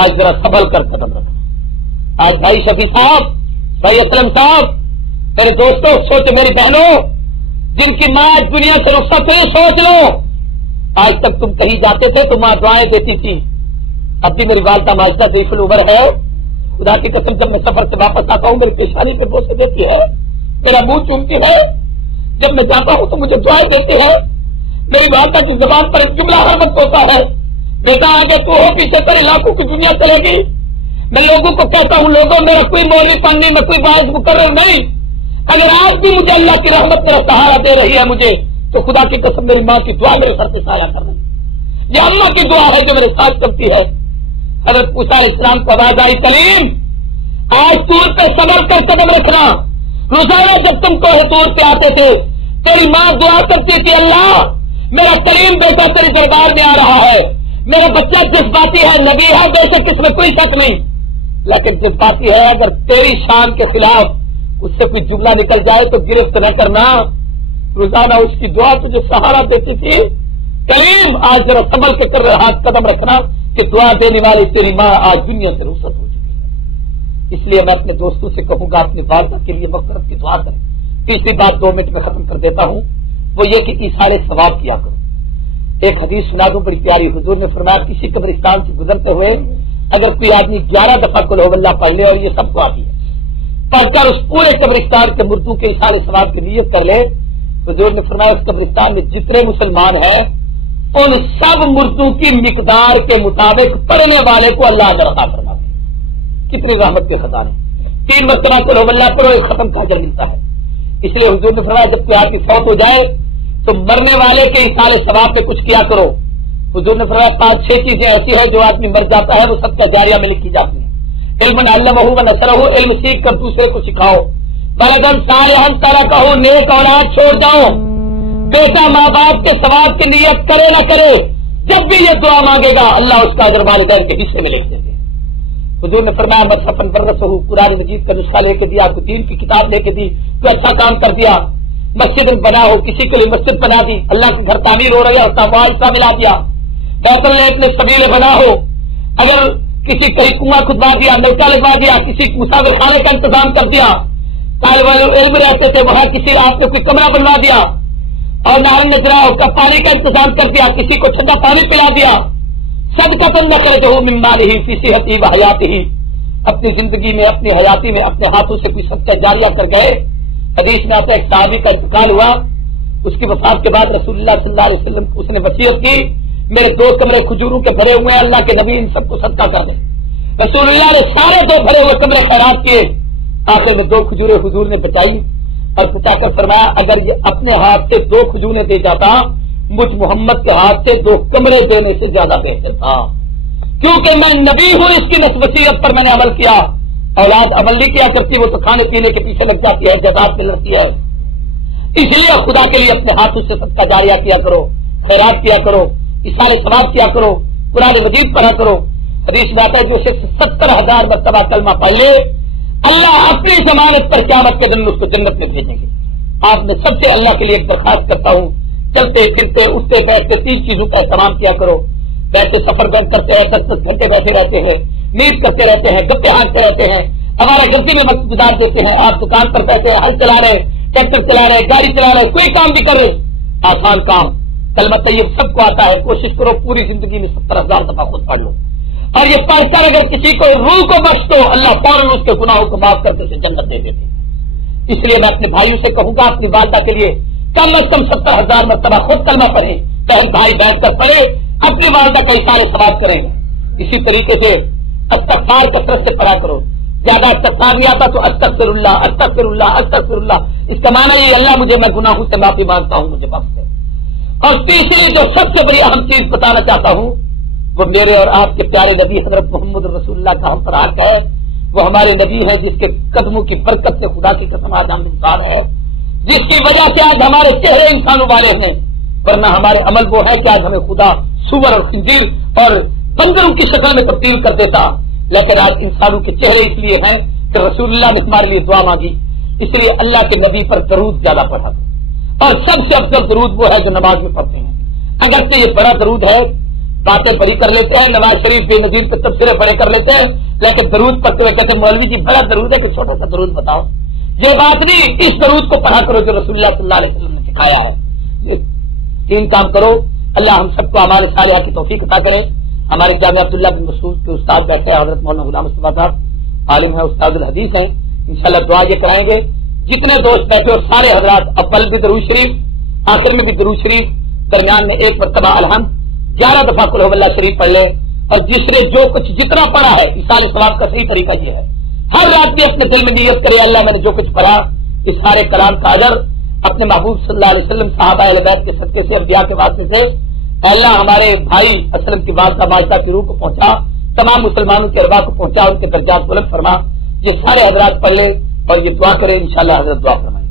آج ذرا سنبھل کر قدم رکھنا. آج بھائی شفیع صاحب، بھائی اسلم صاحب، میرے دوستوں، سوچو میری بہنوں جن کی ماں آج دنیا سے رخصت ہوئی، سوچ لو آج تک تم کہیں جاتے تھے تو ماں دعائیں دیتی تھی. اب بھی میری والدہ ماجدہ ضعیف العمر ہے، خدا کی قسم جب میں سفر سے واپس آتا ہوں میری پیشانی پہ بوسے دیتی ہے، میرا منہ چومتی ہے، جب میں جاتا ہوں تو مجھے دعائیں دیتی ہے. میری والدہ کی زبان پر ایک جملہ ہر وقت ہوتا ہے بیٹا آگے تو ہو پیچھے تیرے لاکھوں کی دنیا چلے گی. میں لوگوں کو کہتا ہوں لوگوں میرا کوئی مولوی پن نہیں، میں کوئی باعث مقرر نہیں، اگر آج بھی مجھے اللہ کی رحمت میرا سہارا دے رہی ہے مجھے تو خدا کی قسم میری ماں کی دعا میرے سر پہ سایہ کر رہی ہے. یہ اللہ کی دعا ہے جو میرے ساتھ چلتی ہے. حضرت موسیٰ علیہ السلام کو آواز آئی کلیم آج طور پہ صبر کر قدم رکھنا. روزانہ جب تم کوہ طور پہ آتے تھے تیری ماں دعا کرتی تھی اللہ میرا کریم بیٹا تیرے دربار میں آ رہا ہے، میرا بچہ جذباتی ہے، نبی ہے، بے شک اس میں کوئی شک نہیں، لیکن جذباتی ہے، اگر تیری شان کے خلاف اس سے کوئی جملہ نکل جائے تو گرفت نہ کرنا. روزانہ اس کی دعا تجھے سہارا دیتی تھی. کریم آج ذرا سنبھل کے کر ہاتھ قدم رکھنا کہ دعا دینے والی تیری ماں آج دنیا سے رخصت ہو چکی ہے. اس لیے میں اپنے دوستوں سے کہوں گا اپنی والدہ کے لیے مغفرت کی دعا کریں. تیسری بات 2 منٹ میں ختم کر دیتا ہوں، وہ یہ کہ ایثار ثواب کیا کرو. ایک حدیث سنا دوں بڑی پیاری. حضور نے فرمایا کسی قبرستان سے گزرتے ہوئے اگر کوئی آدمی 11 دفعہ قل هو اللہ پڑھ لے، اور یہ سب کو آتی ہے، پڑھ کر اس پورے قبرستان کے مردوں کے ایثار ثواب کی نیت کر لے. حضور نے فرمایا اس قبرستان میں جتنے مسلمان ہیں ان سب مردوں کی مقدار کے مطابق پڑھنے والے کو اللہ اجر عطا فرماتے ہیں. کتنی رحمت کے خزانے. 3 مرتبہ قل هو اللہ پڑھو، ایک ختم کا اجر ملتا ہے. اس لیے حضور نے فرمایا جب کوئی آدمی فوت ہو جائے تو مرنے والے کے ایثار ثواب پہ کچھ کیا کرو. حضور نے فرمایا 5-6 چیزیں ایسی ہیں جو آدمی مر جاتا ہے وہ سب کا جاریہ میں لکھی جاتی ہیں. علم علمہ و نصرہ، علم سیکھ کر دوسرے کو سکھاؤ. بلدن صالحا ترکہ، نیک اولاد چھوڑ جاؤ. بیٹا ماں باپ کے ثواب کی نیت کرے نہ کرے جب بھی یہ دعا مانگے گا اللہ اس کا اجر والدین کے حصے میں لکھ دیں گے. حضور نے فرمایا مصحفن برسہ، قرآن مجید کا نسخہ لے کے دیا، کوئی دین کی کتاب لے کے دی، کوئی اچھا کام کر دیا. مسجد بنا ہو، کسی کے لیے مسجد بنا دی، اللہ کے گھر تعمیر ہو رہا ہے اس کا معاوضہ ملا دیا. ڈاکٹر نے اپنے سبیلے بنا ہو، اگر کسی کہیں کنواں کھدوا دیا، نلکا لگوا دیا، کسی مسافر خانے کا انتظام کر دیا، طالب علم رہتے تھے وہاں کسی آپ نے کوئی کمرہ بنوا دیا اور نہر نجرا اس کا پانی کا انتظام کر دیا، کسی کو ٹھنڈا پانی پلا دیا. سب کا تم نہ کرے جو من مالہ فی صحتہ و حیاتہ، اپنی زندگی میں اپنی حیاتی میں اپنے ہاتھوں سے کوئی صدقہ جاریہ کر گئے. حدیث میں آتا ہے ایک صحابی کا انتقال ہوا، اس کی وفات کے بعد رسول اللہ صلی اللہ علیہ وسلم اس نے وصیت کی میرے 2 کمرے کھجوروں کے بھرے ہوئے ہیں، اللہ کے نبی ان سب کو صدقہ کر دیں۔ رسول اللہ نے سارے 2 بھرے ہوئے کمرے خیرات کیے، آخر میں 2 کھجوریں حضور نے بچائی اور بچا کر فرمایا اگر یہ اپنے ہاتھ سے 2 کھجوریں دے جاتا مجھ محمد کے ہاتھ سے 2 کمرے دینے سے زیادہ بہتر تھا، کیونکہ میں نبی ہوں، اس کی وصیت پر میں نے عمل کیا۔ اولاد عمل نہیں کیا کرتی، وہ تو کھانے پینے کے پیچھے لگ جاتی ہے، جزات میں لڑتی ہے۔ اس لیے خدا کے لیے اپنے ہاتھوں سے صدقہ جاریہ کیا کرو، خیرات کیا کرو، اثار ثواب کیا کرو، قرآن مجید پڑھا کرو۔ حدیث میں آتا ہے جو 70,000 مرتبہ کلمہ پڑھ لے اللہ اپنی ضمانت پر قیامت کے دن اس کو جنت میں بھیجیں گے۔ آپ میں سب سے اللہ کے لیے ایک درخواست کرتا ہوں، چلتے پھرتے اٹھتے بیٹھتے 3 چیزوں کا اہتمام کیا کرو۔ بیٹھتے سفر کرتے ہیں 10 گھنٹے بیٹھے رہتے ہیں، نیند کرتے رہتے ہیں، گپے ہانکتے رہتے ہیں، ہمارا غلطی میں وقت گزار دیتے ہیں۔ آپ دکان پر بیٹھے ہیں، ہل چلا رہے، ٹریکٹر چلا رہے، گاڑی چلا رہے، کوئی کام بھی کر رہے، آسان کام کلمہ طیب سب کو آتا ہے، کوشش کرو پوری زندگی میں 70,000 دفعہ خود پڑھ لو، اور یہ پڑھ کر اگر کسی کو روح کو بخش دو اللہ فوراً اس کے گناہوں کو معاف کر کے اسے جنت دے دیتے۔ اس لیے میں اپنے بھائیوں سے کہوں گا اپنی والدہ کے لیے کم از کم 70,000 مرتبہ خود کلمہ پڑھیں، بہن بھائی بیٹھ کر پڑھے، اپنی والدہ کا اشارے ثواب کریں گے۔ اسی طریقے سے استغفار کثرت سے پڑھا کرو، زیادہ استغفار نہیں آتا تو استغفر اللہ استغفر اللہ استغفر اللہ، اس کا معنی یہ اللہ مجھے میں گناہوں سے معافی مانگتا ہوں، مجھے بخش دے۔ اور تیسری جو سب سے بڑی اہم چیز بتانا چاہتا ہوں وہ میرے اور آپ کے پیارے نبی حضرت محمد رسول اللہ کا ہم پر حق ہے، وہ ہمارے نبی ہے جس کے قدموں کی برکت سے خدا کی قسم آج ہم انسان ہے، جس کی وجہ سے آج ہمارے چہرے انسانوں والے ہیں، ورنہ ہمارے عمل وہ ہے کہ آج ہمیں خدا سور اور خنزیر اور بندروں کی شکل میں تبدیل کر دیتا، لیکن آج انسانوں کے چہرے اس لیے ہیں کہ رسول اللہ نے ہمارے لیے دعا مانگی، اس لیے اللہ کے نبی پر درود زیادہ پڑھا، اور سب سے افضل درود وہ ہے جو نماز میں پڑھتے ہیں۔ اگرچہ یہ بڑا درود ہے، باتیں بڑی کر لیتے ہیں، نواز شریف بے نظیر کے تبصرے بڑے کر لیتے ہیں، لیکن درود پڑھتے ہوئے کہتے ہیں مولوی جی بڑا درود ہے کہ چھوٹا سا درود بتاؤ، یہ بات نہیں، اس درود کو پڑھا کرو جو رسول اللہ صلی اللہ علیہ وسلم نے سکھایا ہے۔ 3 کام کرو، اللہ ہم سب کو ہمارے صالحہ کی توفیق عطا کرے۔ ہمارے جامعہ عبداللہ بن مسعود کے استاد بیٹھے ہیں حضرت مولانا غلام مصطفیٰ صاحب، عالم ہے، استاد الحدیث ہیں، انشاءاللہ دعا یہ کرائیں گے۔ جتنے دوست بیٹھے اور سارے حضرات اول بھی درود شریف، آخر میں بھی درود شریف، درمیان میں 1 مرتبہ الحمد، 11 دفعہ قل هو اللہ شریف پڑھ لیں، اور دوسرے جو کچھ جتنا پڑھا ہے اصال ثواب کا صحیح طریقہ یہ ہے، ہر رات بھی اپنے دل میں نیت کرے اللہ میں نے جو کچھ پڑھا اس سارے کلام کا اجر اپنے محبوب صلی اللہ علیہ وسلم صحابہ اہل بیت کے صدقے سے انبیاء کے واسطے سے اللہ ہمارے بھائی اسلم کی والدہ ماجدہ کی روح کو پہنچا، تمام مسلمانوں کے ارواح کو پہنچا، ان کے درجات بلند فرما۔ یہ سارے حضرات پڑھ لیں اور یہ دعا کریں، انشاءاللہ حضرت دعا فرمائیں۔